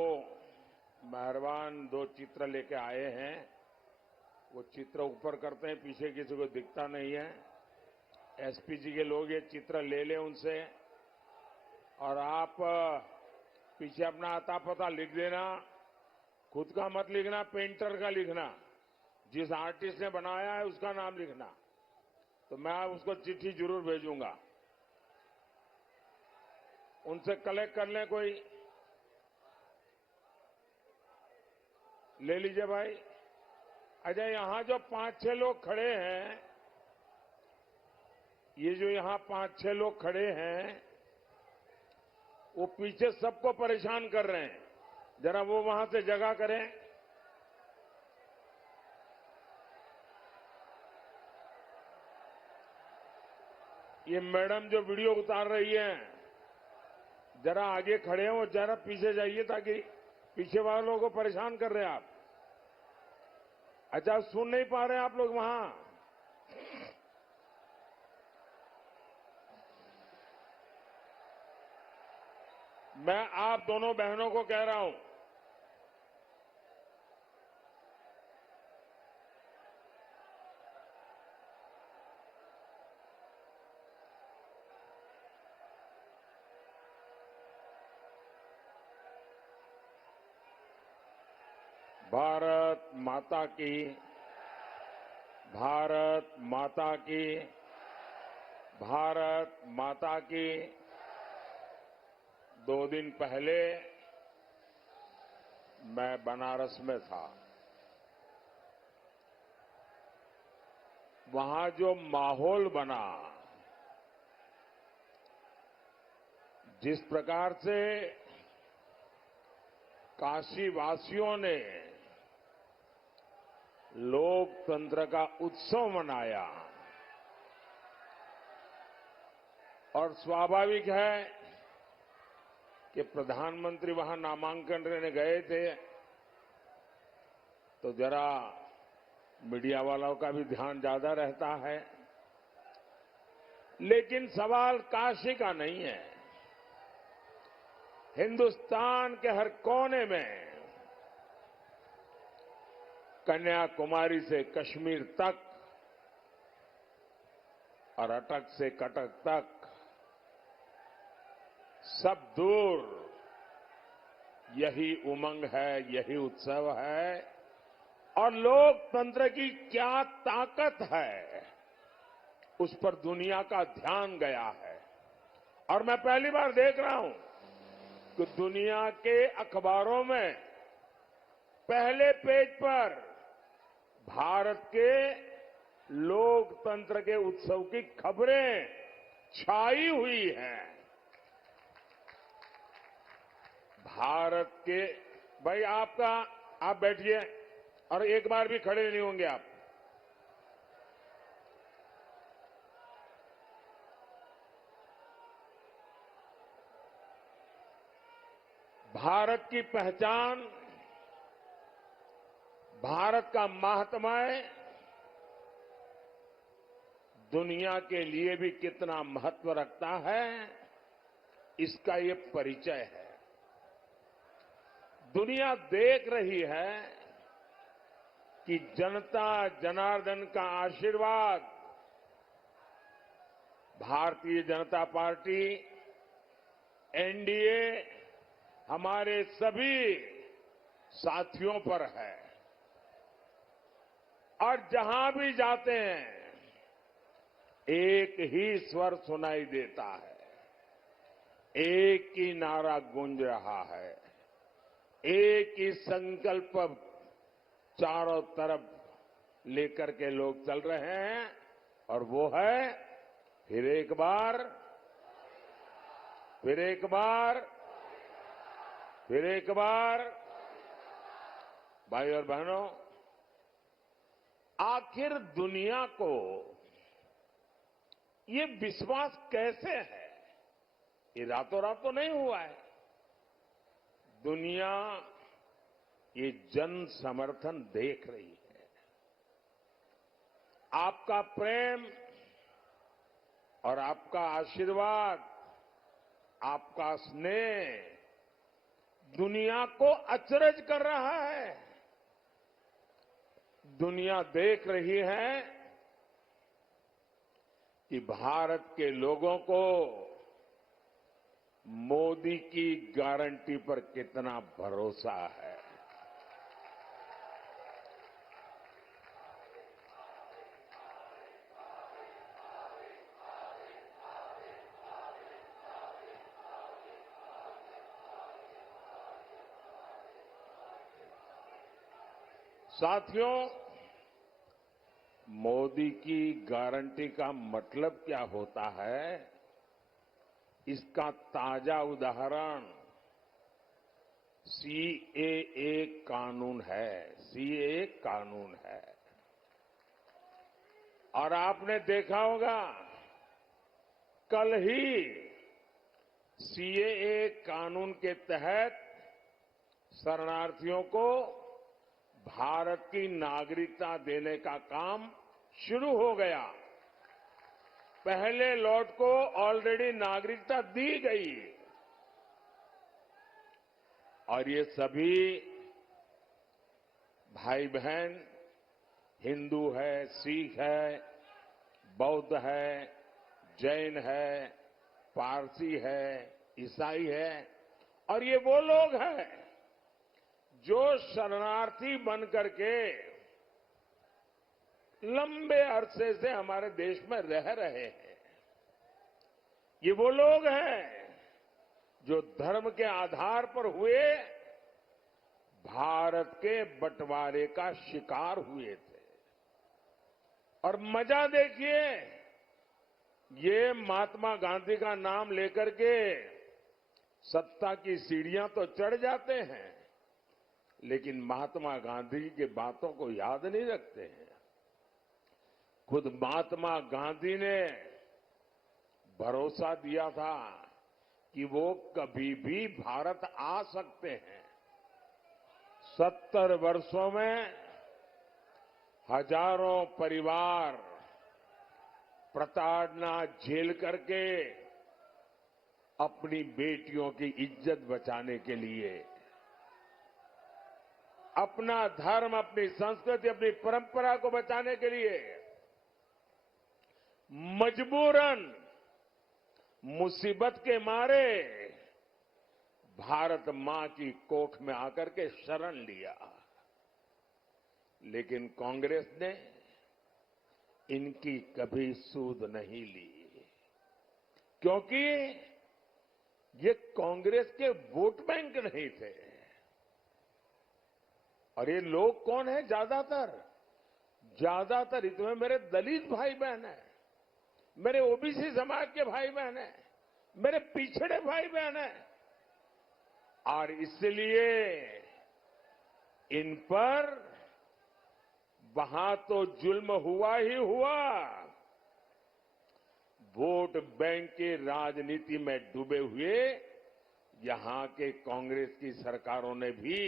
मेहरबान दो चित्र लेके आए हैं, वो चित्र ऊपर करते हैं, पीछे किसी को दिखता नहीं है। एसपीजी के लोग ये चित्र ले लें उनसे, और आप पीछे अपना आता पता लिख देना। खुद का मत लिखना, पेंटर का लिखना, जिस आर्टिस्ट ने बनाया है उसका नाम लिखना, तो मैं उसको चिट्ठी जरूर भेजूंगा। उनसे कलेक्ट कर लें, कोई ले लीजिए भाई। अच्छा, यहां जो 5-6 लोग खड़े हैं, ये जो यहां 5-6 लोग खड़े हैं, वो पीछे सबको परेशान कर रहे हैं। जरा वो वहां से जगह करें। ये मैडम जो वीडियो उतार रही है, जरा आगे खड़े हो, जरा पीछे जाइए, ताकि पीछे वालों को परेशान कर रहे हैं आप। अच्छा, सुन नहीं पा रहे हैं आप लोग वहां? मैं आप दोनों बहनों को कह रहा हूं, भारत माता की, भारत माता की, भारत माता की। 2 दिन पहले मैं बनारस में था। वहां जो माहौल बना, जिस प्रकार से काशीवासियों ने लोकतंत्र का उत्सव मनाया, और स्वाभाविक है कि प्रधानमंत्री वहां नामांकन लेने गए थे तो जरा मीडिया वालों का भी ध्यान ज्यादा रहता है। लेकिन सवाल काशी का नहीं है। हिंदुस्तान के हर कोने में, कन्याकुमारी से कश्मीर तक और अटक से कटक तक, सब दूर यही उमंग है, यही उत्सव है। और लोकतंत्र की क्या ताकत है, उस पर दुनिया का ध्यान गया है। और मैं पहली बार देख रहा हूं कि दुनिया के अखबारों में पहले पेज पर भारत के लोकतंत्र के उत्सव की खबरें छाई हुई हैं। भारत के, भाई आप बैठिए और एक बार भी खड़े नहीं होंगे आप। भारत की पहचान, भारत का माहात्म्य दुनिया के लिए भी कितना महत्व रखता है, इसका ये परिचय है। दुनिया देख रही है कि जनता जनार्दन का आशीर्वाद भारतीय जनता पार्टी, एनडीए, हमारे सभी साथियों पर है। और जहां भी जाते हैं एक ही स्वर सुनाई देता है, एक ही नारा गूंज रहा है, एक ही संकल्प चारों तरफ लेकर के लोग चल रहे हैं। और वो है फिर एक बार, फिर एक बार, फिर एक बार। भाई और बहनों, आखिर दुनिया को ये विश्वास कैसे है? ये रातों रात तो नहीं हुआ है। दुनिया ये जन समर्थन देख रही है। आपका प्रेम और आपका आशीर्वाद, आपका स्नेह दुनिया को अचरज कर रहा है। दुनिया देख रही है कि भारत के लोगों को मोदी की गारंटी पर कितना भरोसा है। साथियों, मोदी की गारंटी का मतलब क्या होता है, इसका ताजा उदाहरण सीएए कानून है। सीएए कानून है। और आपने देखा होगा, कल ही सीएए कानून के तहत शरणार्थियों को भारत की नागरिकता देने का काम शुरू हो गया। पहले लॉट को ऑलरेडी नागरिकता दी गई। और ये सभी भाई बहन हिंदू है, सिख है, बौद्ध है, जैन है, पारसी है, ईसाई है। और ये वो लोग हैं जो शरणार्थी बन करके लंबे अरसे से हमारे देश में रह रहे हैं। ये वो लोग हैं जो धर्म के आधार पर हुए भारत के बंटवारे का शिकार हुए थे। और मजा देखिए, ये महात्मा गांधी का नाम लेकर के सत्ता की सीढ़ियां तो चढ़ जाते हैं, लेकिन महात्मा गांधी की बातों को याद नहीं रखते हैं। खुद महात्मा गांधी ने भरोसा दिया था कि वो कभी भी भारत आ सकते हैं। 70 वर्षों में हजारों परिवार प्रताड़ना झेल करके अपनी बेटियों की इज्जत बचाने के लिए, अपना धर्म, अपनी संस्कृति, अपनी परंपरा को बचाने के लिए मजबूरन मुसीबत के मारे भारत मां की कोख में आकर के शरण लिया। लेकिन कांग्रेस ने इनकी कभी सूध नहीं ली, क्योंकि ये कांग्रेस के वोट बैंक नहीं थे। और ये लोग कौन है? ज्यादातर इसमें मेरे दलित भाई बहन हैं, मेरे ओबीसी समाज के भाई बहन हैं, मेरे पिछड़े भाई बहन हैं। और इसलिए इन पर वहां तो जुल्म हुआ ही हुआ, वोट बैंक की राजनीति में डूबे हुए यहां के कांग्रेस की सरकारों ने भी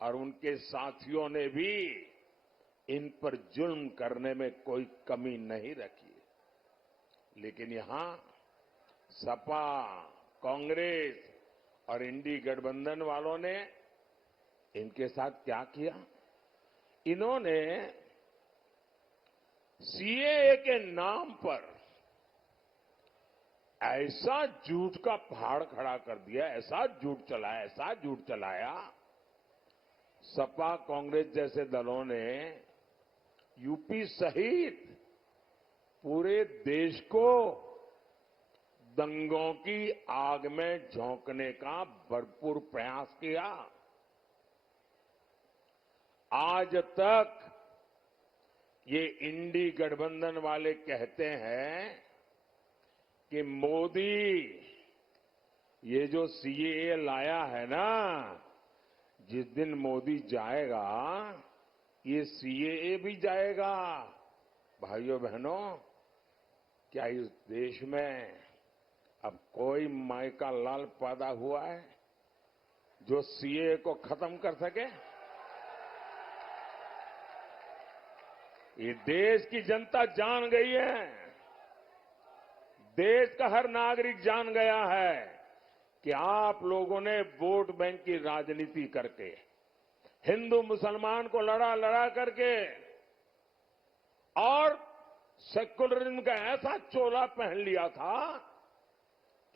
और उनके साथियों ने भी इन पर जुल्म करने में कोई कमी नहीं रखी। लेकिन यहां सपा, कांग्रेस और इंडी गठबंधन वालों ने इनके साथ क्या किया? इन्होंने सीएए के नाम पर ऐसा झूठ का पहाड़ खड़ा कर दिया, ऐसा झूठ चलाया। सपा, कांग्रेस जैसे दलों ने यूपी सहित पूरे देश को दंगों की आग में झोंकने का भरपूर प्रयास किया। आज तक ये इंडी गठबंधन वाले कहते हैं कि मोदी ये जो सीएए लाया है ना, जिस दिन मोदी जाएगा ये सीएए भी जाएगा। भाइयों बहनों, क्या इस देश में अब कोई माई का लाल पैदा हुआ है जो सीएए को खत्म कर सके? ये देश की जनता जान गई है, देश का हर नागरिक जान गया है कि आप लोगों ने वोट बैंक की राजनीति करके, हिंदू मुसलमान को लड़ा करके और सेक्युलरिज्म का ऐसा चोला पहन लिया था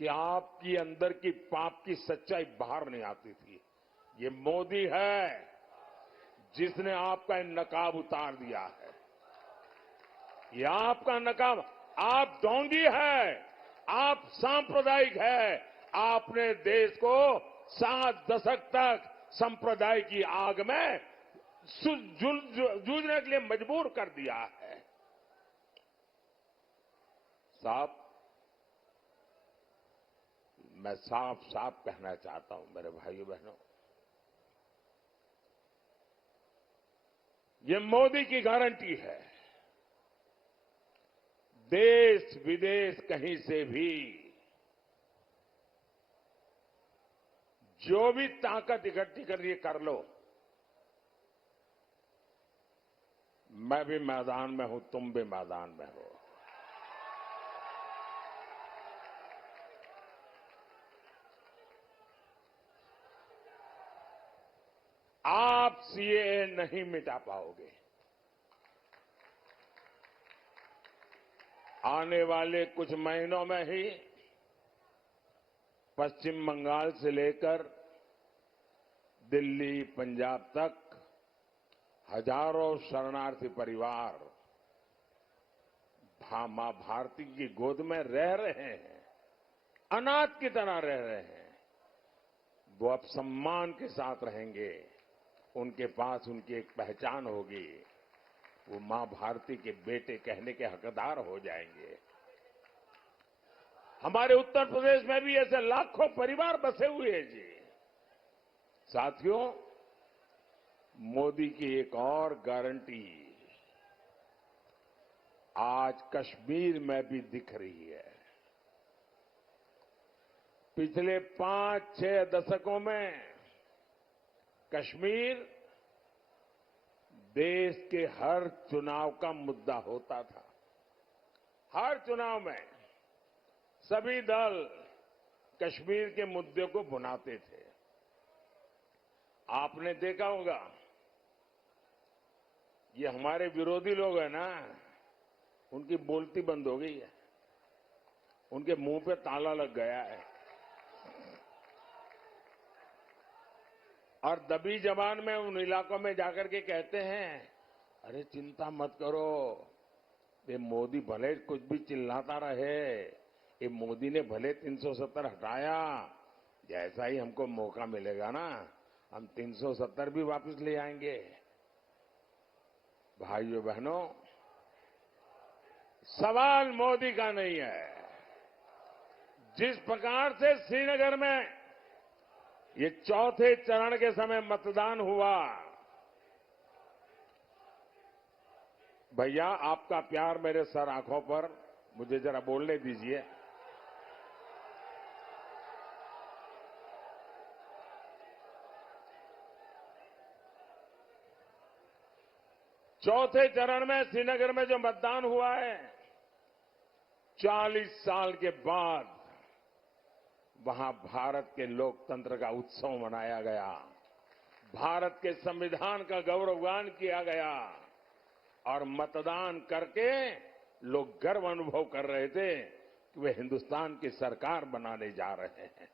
कि आपकी अंदर की पाप की सच्चाई बाहर नहीं आती थी। ये मोदी है जिसने आपका नकाब उतार दिया है। ये आपका नकाब, आप ढोंगी है, आप सांप्रदायिक है। आपने देश को 7 दशक तक संप्रदाय की आग में जूझने के लिए मजबूर कर दिया है। साहब, मैं साफ कहना चाहता हूं मेरे भाइयों बहनों, ये मोदी की गारंटी है। देश विदेश कहीं से भी जो भी ताकत इकट्ठी करनी है कर लो। मैं भी मैदान में हूं, तुम भी मैदान में हो। आप सीएए नहीं मिटा पाओगे। आने वाले कुछ महीनों में ही पश्चिम बंगाल से लेकर दिल्ली, पंजाब तक हजारों शरणार्थी परिवार मां भारती की गोद में रह रहे हैं, अनाथ की तरह रह रहे हैं। वो अब सम्मान के साथ रहेंगे, उनके पास उनकी एक पहचान होगी, वो मां भारती के बेटे कहने के हकदार हो जाएंगे। हमारे उत्तर प्रदेश में भी ऐसे लाखों परिवार बसे हुए हैं जी। साथियों, मोदी की एक और गारंटी आज कश्मीर में भी दिख रही है। पिछले 5-6 दशकों में कश्मीर देश के हर चुनाव का मुद्दा होता था। हर चुनाव में सभी दल कश्मीर के मुद्दे को भुनाते थे। आपने देखा होगा, ये हमारे विरोधी लोग हैं ना, उनकी बोलती बंद हो गई है, उनके मुंह पे ताला लग गया है और दबी जबान में उन इलाकों में जाकर के कहते हैं, अरे चिंता मत करो, ये मोदी भले कुछ भी चिल्लाता रहे, ये मोदी ने भले 370 हटाया, जैसा ही हमको मौका मिलेगा ना हम 370 भी वापस ले आएंगे। भाइयों बहनों, सवाल मोदी का नहीं है। जिस प्रकार से श्रीनगर में ये चौथे चरण के समय मतदान हुआ, भैया आपका प्यार मेरे सर आंखों पर, मुझे जरा बोलने दीजिए। चौथे चरण में श्रीनगर में जो मतदान हुआ है, 40 साल के बाद वहां भारत के लोकतंत्र का उत्सव मनाया गया, भारत के संविधान का गौरवगान किया गया और मतदान करके लोग गर्व अनुभव कर रहे थे कि वे हिंदुस्तान की सरकार बनाने जा रहे हैं।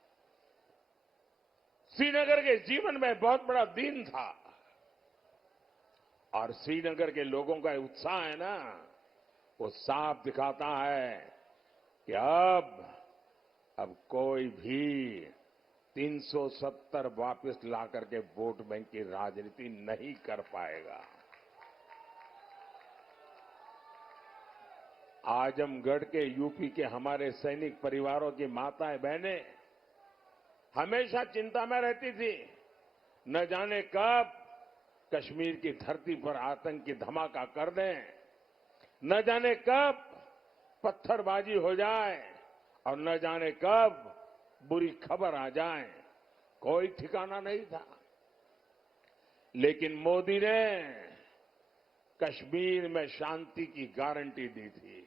श्रीनगर के जीवन में बहुत बड़ा दिन था और श्रीनगर के लोगों का उत्साह है ना, वो साफ दिखाता है कि अब कोई भी 370 वापस ला करके वोट बैंक की राजनीति नहीं कर पाएगा। आजमगढ़ के यूपी के हमारे सैनिक परिवारों की माताएं बहनें हमेशा चिंता में रहती थी, न जाने कब कश्मीर की धरती पर आतंक की धमाका कर दें, न जाने कब पत्थरबाजी हो जाए और न जाने कब बुरी खबर आ जाए, कोई ठिकाना नहीं था। लेकिन मोदी ने कश्मीर में शांति की गारंटी दी थी।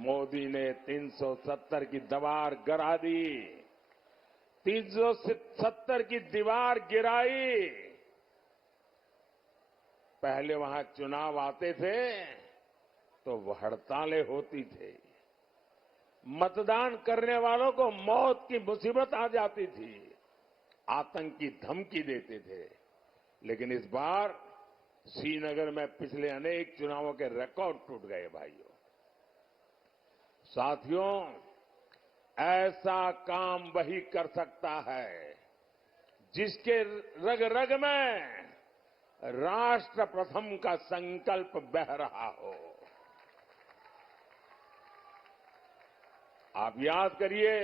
मोदी ने 370 की दीवार गिरा दी, 370 की दीवार गिराई। पहले वहां चुनाव आते थे तो हड़तालें होती थी, मतदान करने वालों को मौत की मुसीबत आ जाती थी, आतंक की धमकी देते थे। लेकिन इस बार श्रीनगर में पिछले अनेक चुनावों के रिकॉर्ड टूट गए। भाइयों साथियों, ऐसा काम वही कर सकता है जिसके रग रग में राष्ट्र प्रथम का संकल्प बह रहा हो। आप याद करिए,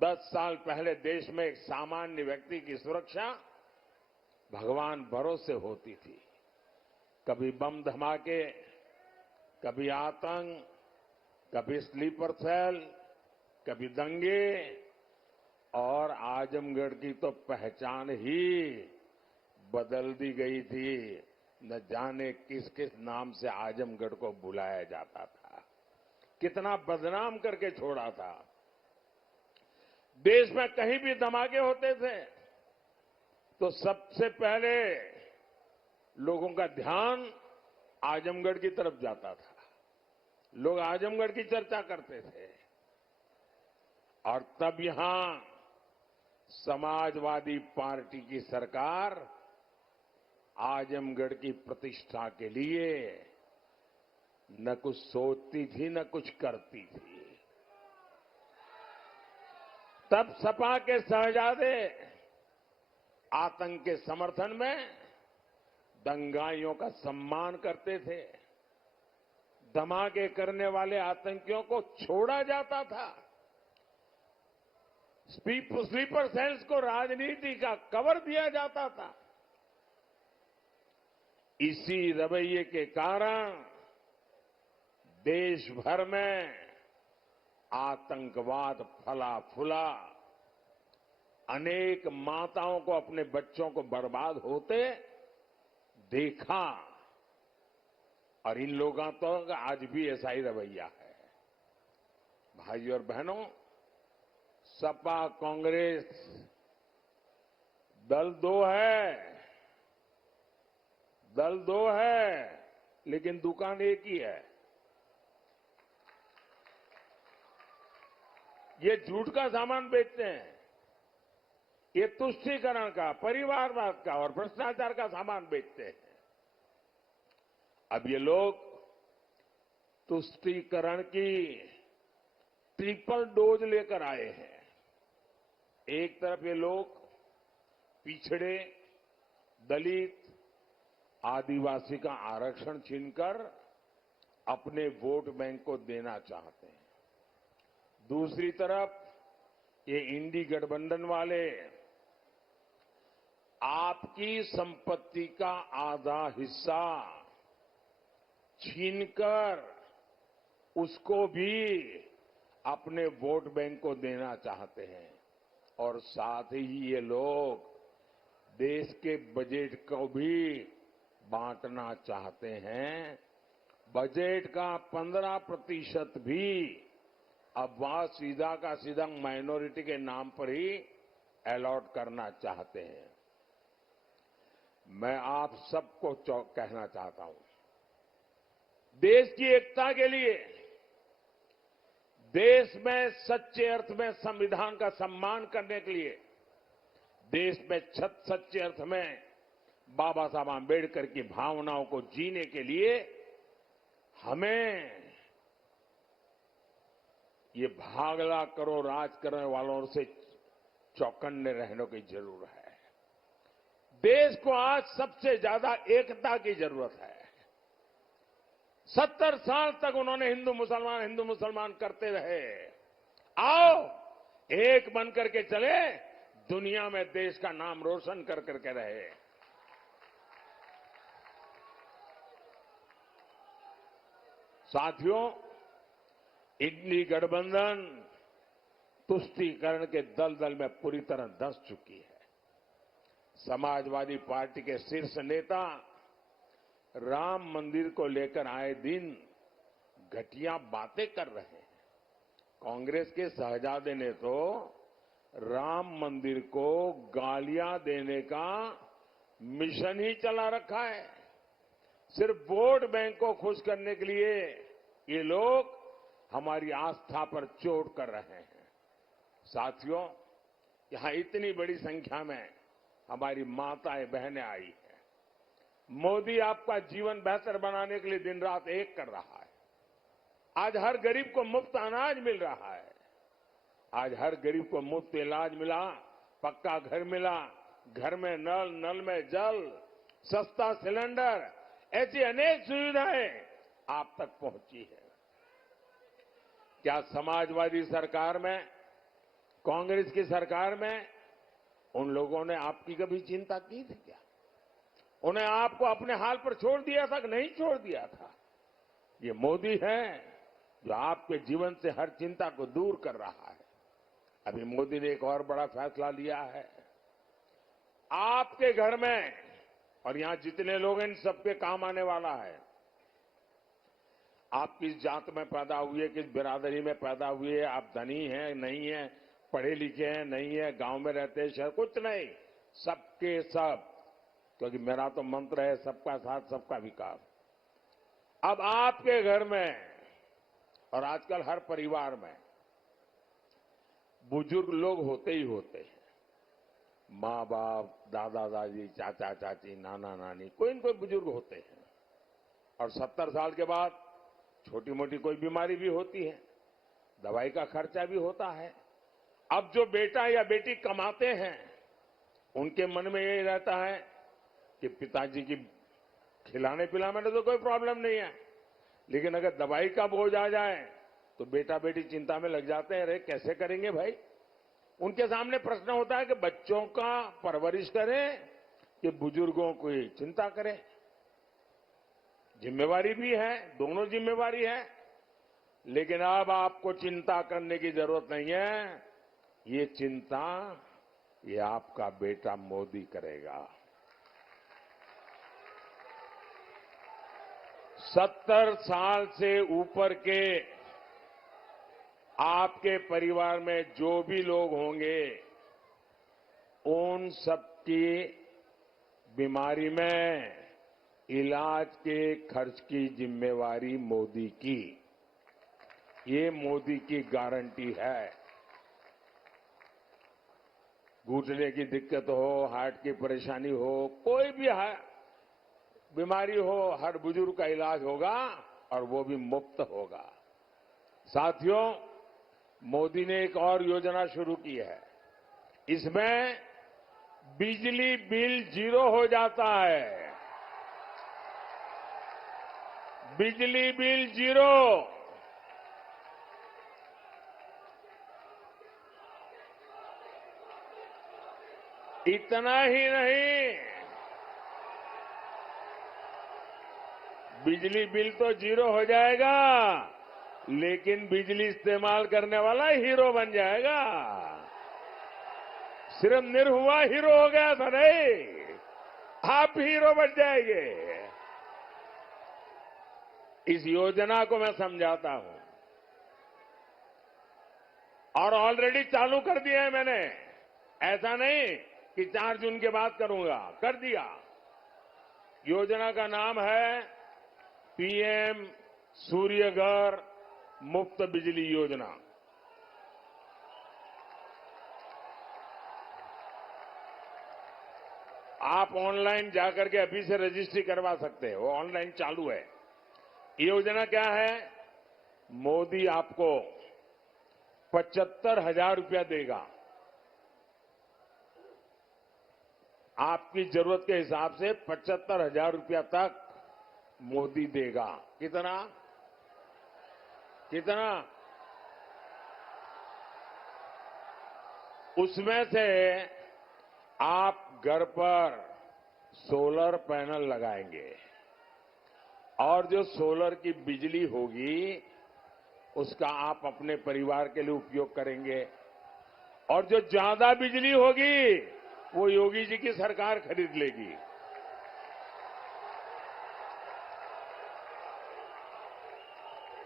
10 साल पहले देश में एक सामान्य व्यक्ति की सुरक्षा भगवान भरोसे होती थी। कभी बम धमाके, कभी आतंक, कभी स्लीपर सेल, कभी दंगे, और आजमगढ़ की तो पहचान ही बदल दी गई थी। न जाने किस किस नाम से आजमगढ़ को बुलाया जाता था, कितना बदनाम करके छोड़ा था। देश में कहीं भी धमाके होते थे तो सबसे पहले लोगों का ध्यान आजमगढ़ की तरफ जाता था, लोग आजमगढ़ की चर्चा करते थे। और तब यहां समाजवादी पार्टी की सरकार आजमगढ़ की प्रतिष्ठा के लिए न कुछ सोचती थी न कुछ करती थी। तब सपा के शहजादे आतंक के समर्थन में दंगाइयों का सम्मान करते थे, धमाके करने वाले आतंकियों को छोड़ा जाता था, स्लीपर सेल्स को राजनीति का कवर दिया जाता था। इसी रवैये के कारण देश भर में आतंकवाद फला फूला, अनेक माताओं को, अपने बच्चों को बर्बाद होते देखा, और इन लोगों तो आज भी ऐसा ही रवैया है। भाइयों और बहनों, सपा कांग्रेस दल दो है, लेकिन दुकान एक ही है। ये झूठ का सामान बेचते हैं, ये तुष्टीकरण का, परिवारवाद का और भ्रष्टाचार का सामान बेचते हैं। अब ये लोग तुष्टीकरण की ट्रिपल डोज लेकर आए हैं। एक तरफ ये लोग पिछड़े, दलित, आदिवासी का आरक्षण छीनकर अपने वोट बैंक को देना चाहते हैं। दूसरी तरफ ये इंडी गठबंधन वाले आपकी संपत्ति का आधा हिस्सा छीनकर उसको भी अपने वोट बैंक को देना चाहते हैं, और साथ ही ये लोग देश के बजट को भी बांटना चाहते हैं। बजट का 15% भी अब वहां सीधा का सीधा माइनॉरिटी के नाम पर ही अलॉट करना चाहते हैं। मैं आप सबको कहना चाहता हूं, देश की एकता के लिए, देश में सच्चे अर्थ में संविधान का सम्मान करने के लिए, देश में सच्चे अर्थ में बाबा साहब आंबेडकर की भावनाओं को जीने के लिए हमें ये भागला करो राज करने वालों से चौकन्ने रहने की जरूरत है। देश को आज सबसे ज्यादा एकता की जरूरत है। 70 साल तक उन्होंने हिंदू मुसलमान करते रहे। आओ एक बन करके चले, दुनिया में देश का नाम रोशन कर करके रहे। साथियों, इंडी गठबंधन तुष्टीकरण के दलदल में पूरी तरह धंस चुकी है। समाजवादी पार्टी के शीर्ष नेता राम मंदिर को लेकर आए दिन घटिया बातें कर रहे हैं। कांग्रेस के शहजादे ने तो राम मंदिर को गालियां देने का मिशन ही चला रखा है। सिर्फ वोट बैंक को खुश करने के लिए ये लोग हमारी आस्था पर चोट कर रहे हैं। साथियों, यहां इतनी बड़ी संख्या में हमारी माताएं बहनें आई हैं। मोदी आपका जीवन बेहतर बनाने के लिए दिन रात एक कर रहा है। आज हर गरीब को मुफ्त अनाज मिल रहा है। आज हर गरीब को मुफ्त इलाज मिला, पक्का घर मिला, घर में नल, नल में जल, सस्ता सिलेंडर, ऐसी अनेक सुविधाएं आप तक पहुंची है। क्या समाजवादी सरकार में, कांग्रेस की सरकार में उन लोगों ने आपकी कभी चिंता की थी क्या? उन्हें आपको अपने हाल पर छोड़ दिया था कि नहीं छोड़ दिया था? ये मोदी है जो आपके जीवन से हर चिंता को दूर कर रहा है। अभी मोदी ने एक और बड़ा फैसला लिया है। आपके घर में और यहां जितने लोग हैं, इन सबके काम आने वाला है। आप किस जात में पैदा हुए, किस बिरादरी में पैदा हुए, आप धनी हैं नहीं हैं, पढ़े लिखे हैं नहीं है, गांव में रहते हैं शहर, कुछ नहीं, सबके सब, क्योंकि मेरा तो मंत्र है सबका साथ सबका विकास। अब आपके घर में और आजकल हर परिवार में बुजुर्ग लोग होते ही होते हैं। माँ बाप, दादा दादी, चाचा चाची, नाना नानी, कोई न कोई बुजुर्ग होते हैं। और 70 साल के बाद छोटी मोटी कोई बीमारी भी होती है, दवाई का खर्चा भी होता है। अब जो बेटा या बेटी कमाते हैं, उनके मन में यही रहता है कि पिताजी की खिलाने पिलाने में तो कोई प्रॉब्लम नहीं है, लेकिन अगर दवाई का बोझ आ जाए तो बेटा बेटी चिंता में लग जाते हैं। अरे कैसे करेंगे भाई? उनके सामने प्रश्न होता है कि बच्चों का परवरिश करें कि बुजुर्गों की चिंता करें। जिम्मेवारी भी है, दोनों जिम्मेवारी है। लेकिन अब आपको चिंता करने की जरूरत नहीं है। ये चिंता ये आपका बेटा मोदी करेगा। 70 साल से ऊपर के आपके परिवार में जो भी लोग होंगे, उन सबकी बीमारी में इलाज के खर्च की जिम्मेवारी मोदी की। ये मोदी की गारंटी है। घुटने की दिक्कत हो, हार्ट की परेशानी हो, कोई भी बीमारी हो, हर बुजुर्ग का इलाज होगा और वो भी मुफ्त होगा। साथियों, मोदी ने एक और योजना शुरू की है। इसमें बिजली बिल 0 हो जाता है। बिजली बिल 0। इतना ही नहीं, बिजली बिल तो 0 हो जाएगा, लेकिन बिजली इस्तेमाल करने वाला हीरो बन जाएगा। सिर्फ निरहुआ हीरो हो गया था नहीं, आप हीरो बन जाएंगे। इस योजना को मैं समझाता हूं और ऑलरेडी चालू कर दिया है मैंने। ऐसा नहीं कि 4 जून के बाद करूंगा, कर दिया। योजना का नाम है पीएम सूर्यघर मुफ्त बिजली योजना। आप ऑनलाइन जाकर के अभी से रजिस्ट्री करवा सकते हैं, वो ऑनलाइन चालू है। ये योजना क्या है? मोदी आपको 75,000 रुपया देगा। आपकी जरूरत के हिसाब से 75,000 रुपया तक मोदी देगा। कितना? कितना? उसमें से आप घर पर सोलर पैनल लगाएंगे और जो सोलर की बिजली होगी उसका आप अपने परिवार के लिए उपयोग करेंगे, और जो ज्यादा बिजली होगी वो योगी जी की सरकार खरीद लेगी।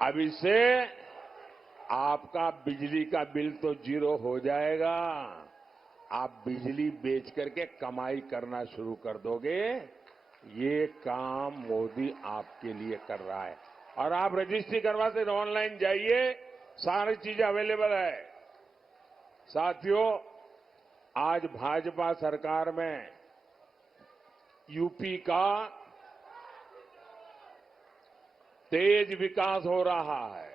अब इससे आपका बिजली का बिल तो 0 हो जाएगा, आप बिजली बेच करके कमाई करना शुरू कर दोगे। ये काम मोदी आपके लिए कर रहा है। और आप रजिस्ट्री करवाते हैं, ऑनलाइन जाइए, सारी चीजें अवेलेबल है। साथियों, आज भाजपा सरकार में यूपी का तेज विकास हो रहा है।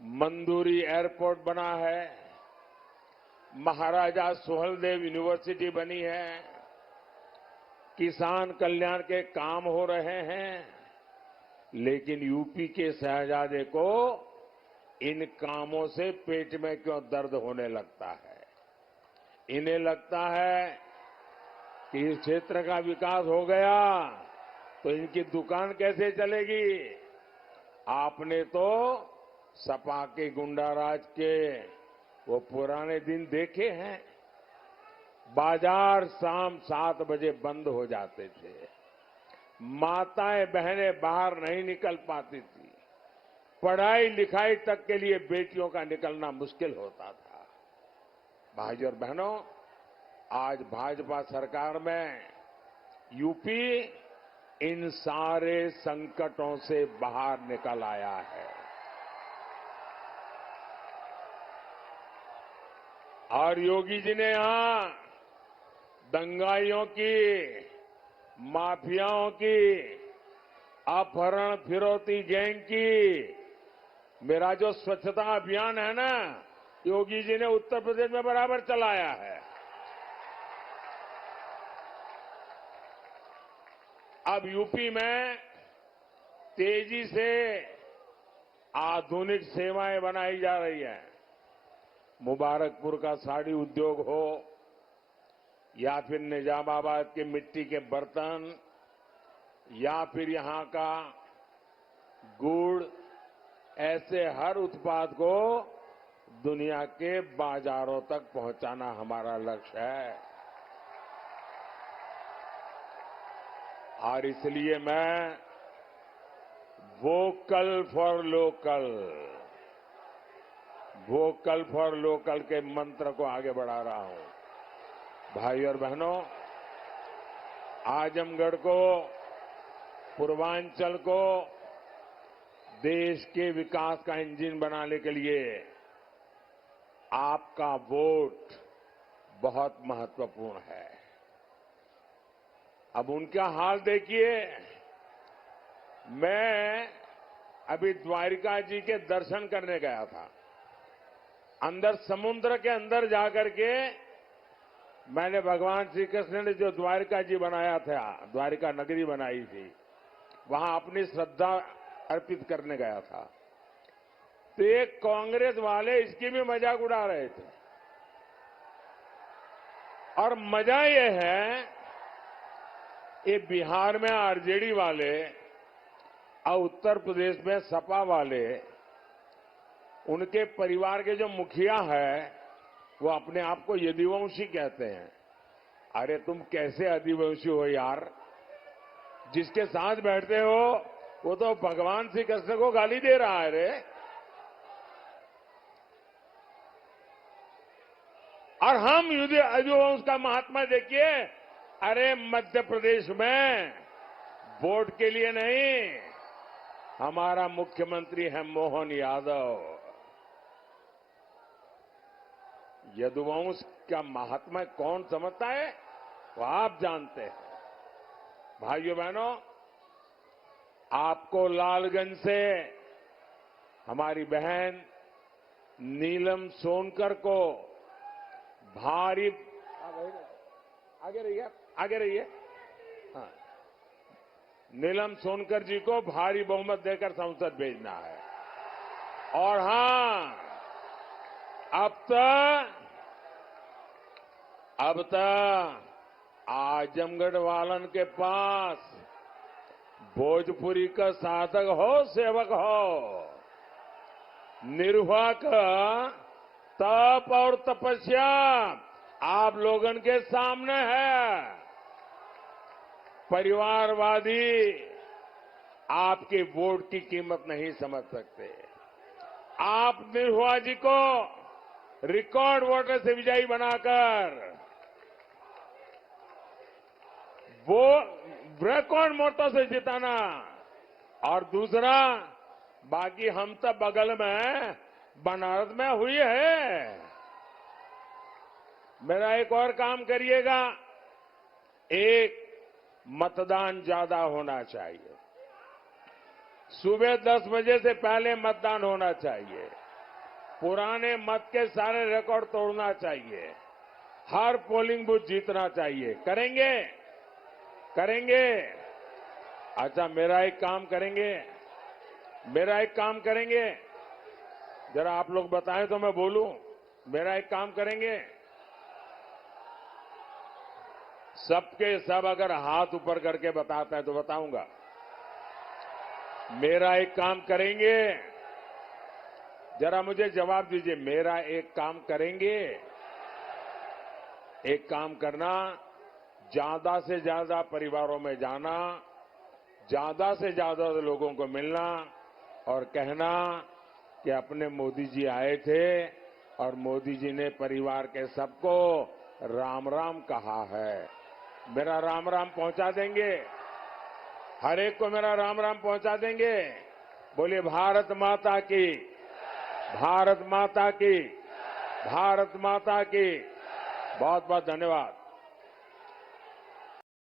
मंदुरी एयरपोर्ट बना है, महाराजा सुहेलदेव यूनिवर्सिटी बनी है, किसान कल्याण के काम हो रहे हैं। लेकिन यूपी के शहजादे को इन कामों से पेट में क्यों दर्द होने लगता है? इन्हें लगता है कि इस क्षेत्र का विकास हो गया तो इनकी दुकान कैसे चलेगी? आपने तो सपा के गुंडाराज के वो पुराने दिन देखे हैं। बाजार शाम 7 बजे बंद हो जाते थे, माताएं बहनें बाहर नहीं निकल पाती थी, पढ़ाई लिखाई तक के लिए बेटियों का निकलना मुश्किल होता था। भाइयों और बहनों, आज भाजपा सरकार में यूपी इन सारे संकटों से बाहर निकल आया है। और योगी जी ने यहां दंगाइयों की, माफियाओं की, अपहरण फिरौती गैंग की, मेरा जो स्वच्छता अभियान है ना, योगी जी ने उत्तर प्रदेश में बराबर चलाया है। अब यूपी में तेजी से आधुनिक सेवाएं बनाई जा रही है। मुबारकपुर का साड़ी उद्योग हो या फिर निजामाबाद के मिट्टी के बर्तन या फिर यहां का गुड़, ऐसे हर उत्पाद को दुनिया के बाजारों तक पहुंचाना हमारा लक्ष्य है। और इसलिए मैं वोकल फॉर लोकल के मंत्र को आगे बढ़ा रहा हूं। भाई और बहनों, आजमगढ़ को, पूर्वांचल को देश के विकास का इंजन बनाने के लिए आपका वोट बहुत महत्वपूर्ण है। अब उनका हाल देखिए। मैं अभी द्वारिका जी के दर्शन करने गया था। अंदर समुद्र के अंदर जाकर के मैंने भगवान श्री कृष्ण ने जो द्वारिका जी बनाया था, द्वारिका नगरी बनाई थी, वहां अपनी श्रद्धा अर्पित करने गया था। तो एक कांग्रेस वाले इसकी भी मजाक उड़ा रहे थे। और मजा यह है, ये बिहार में आरजेडी वाले और उत्तर प्रदेश में सपा वाले, उनके परिवार के जो मुखिया है वो अपने आप को यदुवंशी कहते हैं। अरे तुम कैसे आदिवासी हो यार? जिसके साथ बैठते हो वो तो भगवान श्री कृष्ण को गाली दे रहा है रे। और हम यदुवंश का महात्मा देखिए। अरे मध्य प्रदेश में वोट के लिए नहीं, हमारा मुख्यमंत्री है मोहन यादव। यदुवंश का महात्मा कौन समझता है वो आप जानते हैं। भाइयों बहनों, आपको लालगंज से हमारी बहन नीलम सोनकर को भारी, आगे रहिए। हाँ, नीलम सोनकर जी को भारी बहुमत देकर संसद भेजना है। और हां, अब तक आजमगढ़ वालन के पास भोजपुरी का साधक हो, सेवक हो, निर्वाह का तप और तपस्या आप लोगन के सामने है। परिवारवादी आपके वोट की कीमत नहीं समझ सकते। आप निर्वाह जी को रिकॉर्ड वोटर से विजयी बनाकर वो रिकॉर्ड वोटों से जिताना। और दूसरा, बाकी हम तो बगल में बनारस में हुई है। मेरा एक और काम करिएगा, एक मतदान ज्यादा होना चाहिए। सुबह 10 बजे से पहले मतदान होना चाहिए। पुराने मत के सारे रिकॉर्ड तोड़ना चाहिए। हर पोलिंग बूथ जीतना चाहिए। करेंगे। अच्छा, मेरा एक काम करेंगे। जरा आप लोग बताएं तो मैं बोलूं। मेरा एक काम करेंगे, सबके सब अगर हाथ ऊपर करके बताता है तो बताऊंगा। मेरा एक काम करेंगे, जरा मुझे जवाब दीजिए। मेरा एक काम करेंगे। एक काम करना, ज्यादा से ज्यादा परिवारों में जाना, ज्यादा से ज्यादा लोगों को मिलना और कहना कि अपने मोदी जी आए थे और मोदी जी ने परिवार के सबको राम राम कहा है। मेरा राम राम पहुंचा देंगे, हर एक को मेरा राम राम पहुंचा देंगे। बोलिए भारत माता की, भारत माता की, भारत माता की। बहुत बहुत धन्यवाद।